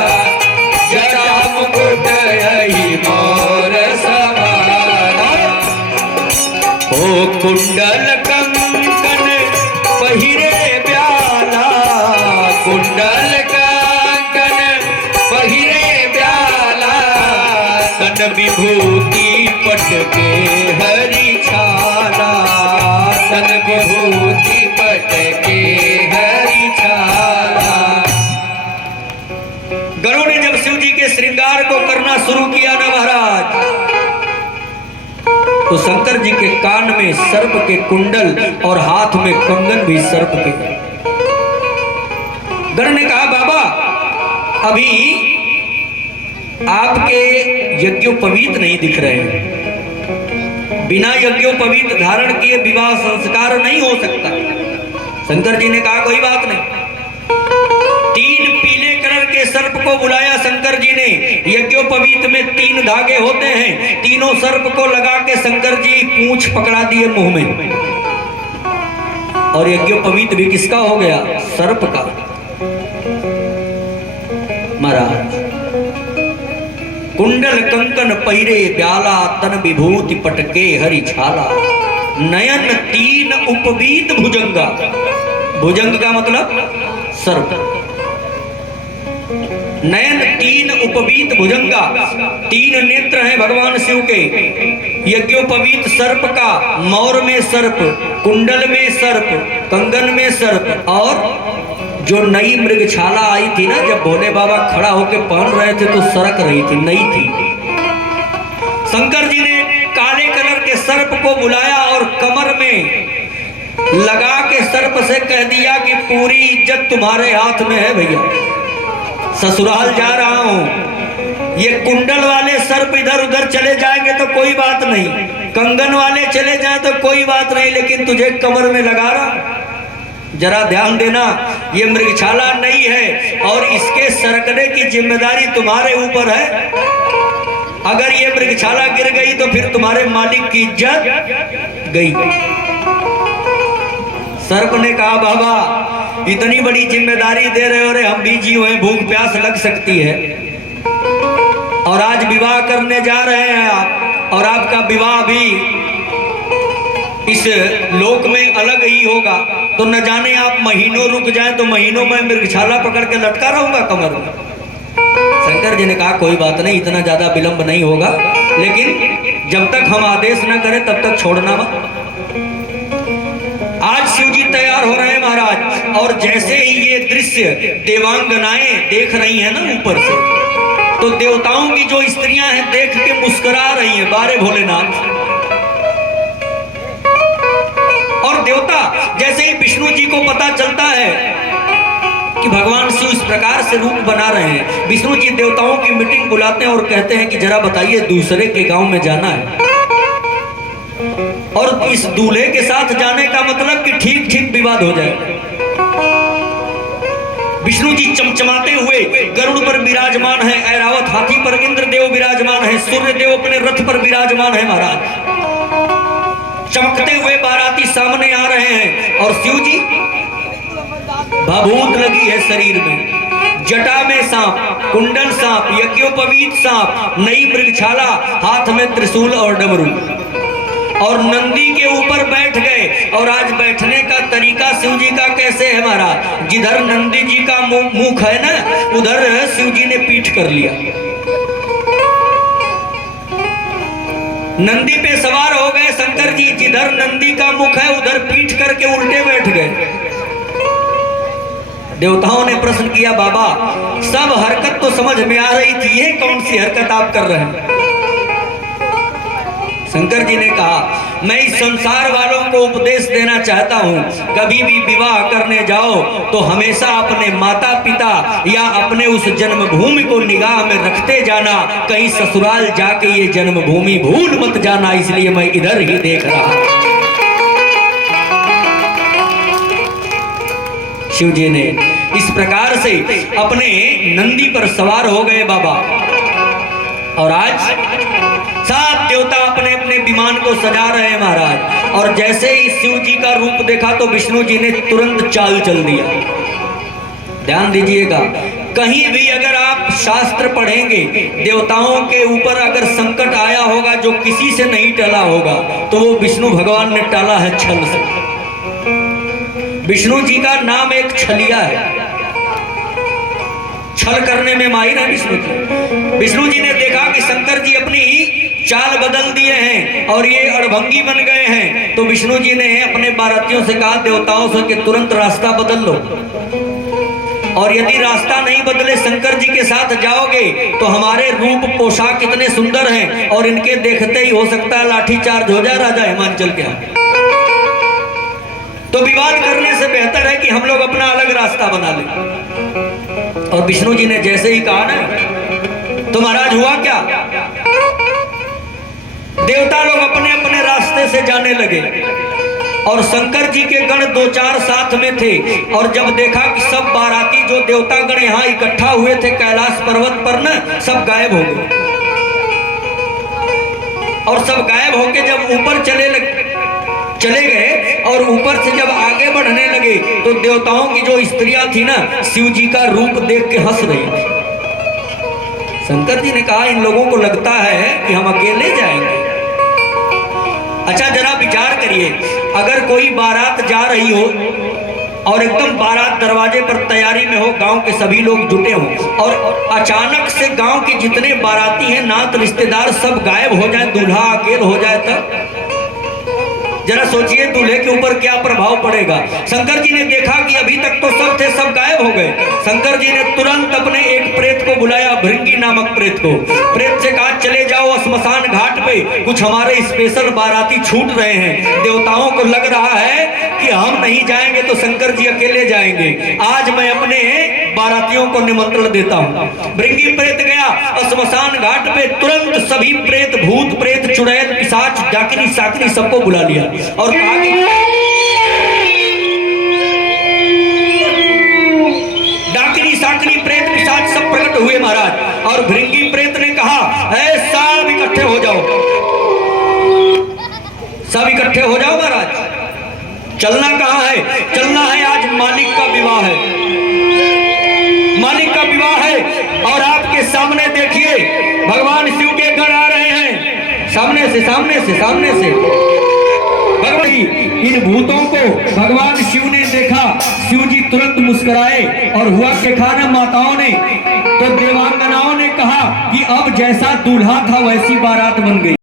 जटा मुकुट यही मोर समारा। ओ कुंडल कंकन पहिरे ब्याला, कुंडल कंकन पहिरे ब्याला, तन विभूति पटके हरि छाला, तन विभूति पटके हरि छाला। गरुड़ ने जब शिव जी के श्रृंगार को करना शुरू किया ना महाराज, तो शंकर जी के कान में सर्प के कुंडल और हाथ में कंगन भी सर्प के। गरुड़ ने कहा, बाबा अभी आपके यज्ञोपवीत नहीं दिख रहे हैं, बिना यज्ञोपवीत धारण किए विवाह संस्कार नहीं हो सकता। शंकर जी ने कहा, कोई बात नहीं। 3 पीले कलर के सर्प को बुलाया शंकर जी ने। यज्ञोपवीत में 3 धागे होते हैं, तीनों सर्प को लगा के शंकर जी पूंछ पकड़ा दिए मुंह में, और यज्ञोपवीत भी किसका हो गया? सर्प का। महाराज कुंडल कंकन पहिरे ब्याला, तन विभूति पटके हरि छाला, नयन 3 उपवीत भुजंगा। भुजंग का मतलब सर्प। नयन 3 उपवीत भुजंगा, 3 नेत्र हैं भगवान शिव के। यज्ञोपवीत सर्प का, मौर में सर्प, कुंडल में सर्प, कंगन में सर्प, और जो नई मृगछाला आई थी ना, जब भोले बाबा खड़ा होकर पहन रहे थे तो सरक रही थी, नई थी। शंकर जी ने काले कलर के सर्प को बुलाया और कमर में लगा के सर्प से कह दिया कि पूरी इज्जत तुम्हारे हाथ में है भैया, ससुराल जा रहा हूं। ये कुंडल वाले सर्प इधर उधर चले जाएंगे तो कोई बात नहीं, कंगन वाले चले जाए तो कोई बात नहीं, लेकिन तुझे कमर में लगा रहा। जरा ध्यान देना, ये मृगछाला नहीं है और इसके सरकने की जिम्मेदारी तुम्हारे ऊपर है। अगर ये मृगछाला गिर गई तो फिर तुम्हारे मालिक की इज्जत गई। सर्प ने कहा, बाबा इतनी बड़ी जिम्मेदारी दे रहे हो, रे हम भी जीव हैं, भूख प्यास लग सकती है, और आज विवाह करने जा रहे हैं आप, और आपका विवाह भी इस लोक में अलग ही होगा, तो न जाने आप महीनों रुक जाएं तो महीनों में मृगछाला पकड़ के लटका रहूंगा कमर में। शंकर जी ने कहा, कोई बात नहीं, इतना ज्यादा विलंब नहीं होगा, लेकिन जब तक हम आदेश न करें तब तक छोड़ना मत। आज शिव जी तैयार हो रहे हैं महाराज, और जैसे ही ये दृश्य देवांगनाएं देख रही हैं ना ऊपर से, तो देवताओं की जो स्त्रियां हैं देख के मुस्कुरा रही हैं, बारे भोलेनाथ। और देवता, जैसे ही विष्णु जी को पता चलता है कि भगवान शिव इस प्रकार से रूप बना रहे हैं, विष्णु जी देवताओं की मीटिंग बुलाते हैं और कहते हैं कि जरा बताइए, दूसरे के गांव में जाना है, और इस दूल्हे के साथ जाने का मतलब कि ठीक ठीक विवाद हो जाए। विष्णु जी चमचमाते हुए गरुड़ पर विराजमान है, ऐरावत हाथी पर इंद्रदेव विराजमान है, सूर्य देव अपने रथ पर विराजमान है महाराज। चमकते हुए बाराती सामने आ रहे हैं, और शिव जी भभूत लगी है शरीर में, जटा में सांप, कुंडल सांप, यज्ञोपवीत सांप, नई मृगछाला, हाथ में त्रिशूल और डमरू, और नंदी के ऊपर बैठ गए। और आज बैठने का तरीका शिव जी का कैसे है महाराज? जिधर नंदी जी का मुख है ना, उधर शिव जी ने पीठ कर लिया। नंदी पे सवार हो गए शंकर जी, जिधर नंदी का मुख है उधर पीठ करके उल्टे बैठ गए। देवताओं ने प्रश्न किया, बाबा सब हरकत तो समझ में आ रही थी, ये कौन सी हरकत आप कर रहे हैं? शंकर जी ने कहा, मैं इस संसार वालों को उपदेश देना चाहता हूँ, कभी भी विवाह करने जाओ तो हमेशा अपने माता पिता या अपने उस जन्मभूमि को निगाह में रखते जाना, कहीं ससुराल जाके ये जन्मभूमि भूल मत जाना, इसलिए मैं इधर ही देख रहा हूं। शिव जी ने इस प्रकार से अपने नंदी पर सवार हो गए बाबा, और आज सब देवता अपने अपने विमान को सजा रहे हैं महाराज। और जैसे ही शिव जी का रूप देखा तो विष्णु जी ने तुरंत चाल चल दिया। ध्यान दीजिएगा, कहीं भी अगर आप शास्त्र पढ़ेंगे, देवताओं के ऊपर अगर संकट आया होगा जो किसी से नहीं टला होगा, तो वो विष्णु भगवान ने टाला है छल से। विष्णु जी का नाम एक छलिया है, छल करने में माहिर है विष्णु जी। विष्णु जी ने देखा कि शंकर जी अपनी चाल बदल दिए हैं और ये अड़भंगी बन गए हैं, तो विष्णु जी ने अपने बारातियों से कहा, देवताओं से, कि तुरंत रास्ता बदल लो, और यदि रास्ता नहीं बदले शंकर जी के साथ जाओगे तो हमारे रूप पोशाक कितने सुंदर हैं और इनके देखते ही हो सकता है लाठी चार्ज हो जाए राजा हिमांचल के यहाँ। तो विवाद करने से बेहतर है कि हम लोग अपना अलग रास्ता बना लें। और विष्णु जी ने जैसे ही कहा ना, तो महाराज हुआ क्या, देवता लोग अपने अपने रास्ते से जाने लगे और शंकर जी के गण 2-4 साथ में थे। और जब देखा कि सब बाराती जो देवता गण यहाँ इकट्ठा हुए थे कैलाश पर्वत पर ना, सब गायब हो गए। और सब गायब होके जब ऊपर चले गए और ऊपर से जब आगे बढ़ने लगे, तो देवताओं की जो स्त्रियां थी ना, शिव जी का रूप देख के हंस रही थी। शंकर जी ने कहा, इन लोगों को लगता है कि हम अकेले जाएंगे। अच्छा जरा विचार करिए, अगर कोई बारात जा रही हो और एकदम बारात दरवाजे पर तैयारी में हो, गांव के सभी लोग जुटे हों, और अचानक से गांव के जितने बाराती हैं, नात रिश्तेदार सब गायब हो जाए, दूल्हा अकेले हो जाए, तब जरा सोचिए दूल्हे के ऊपर क्या प्रभाव पड़ेगा। शंकर जी ने देखा कि अभी तक तो सब थे, सब गायब हो गए। शंकर जी ने तुरंत अपने एक प्रेत को बुलाया, भृंगी नामक प्रेत को। प्रेत से कहा, चले जाओ श्मशान घाट पे, कुछ हमारे स्पेशल बाराती छूट रहे हैं। देवताओं को लग रहा है कि हम नहीं जाएंगे तो शंकर जी अकेले जाएंगे। आज मैं अपने बारातियों को निमंत्रण देता हूँ। भृंगी प्रेत गया श्मशान घाट पे, तुरंत सभी प्रेत, भूत प्रेत, चुड़ैल, पिशाच, डाकिनी साकिनी सबको बुला लिया और कहा कि डाकिनी साकिनी प्रेत पिशाच सब प्रकट हुए महाराज। और भृंगी प्रेत ने कहा, सब इकट्ठे हो जाओ, सब इकट्ठे हो जाओ महाराज। चलना कहाँ है? चलना है, आज मालिक का विवाह है, मालिक का विवाह है। और आपके सामने देखिए भगवान शिव के गण आ रहे हैं, सामने से सामने से सामने से। भगवान इन भूतों को भगवान शिव ने देखा, शिव जी तुरंत मुस्कुराए। और हुआ के खाना माताओं ने, तो देवांगनाओं ने कहा कि अब जैसा दूल्हा था वैसी बारात बन गई।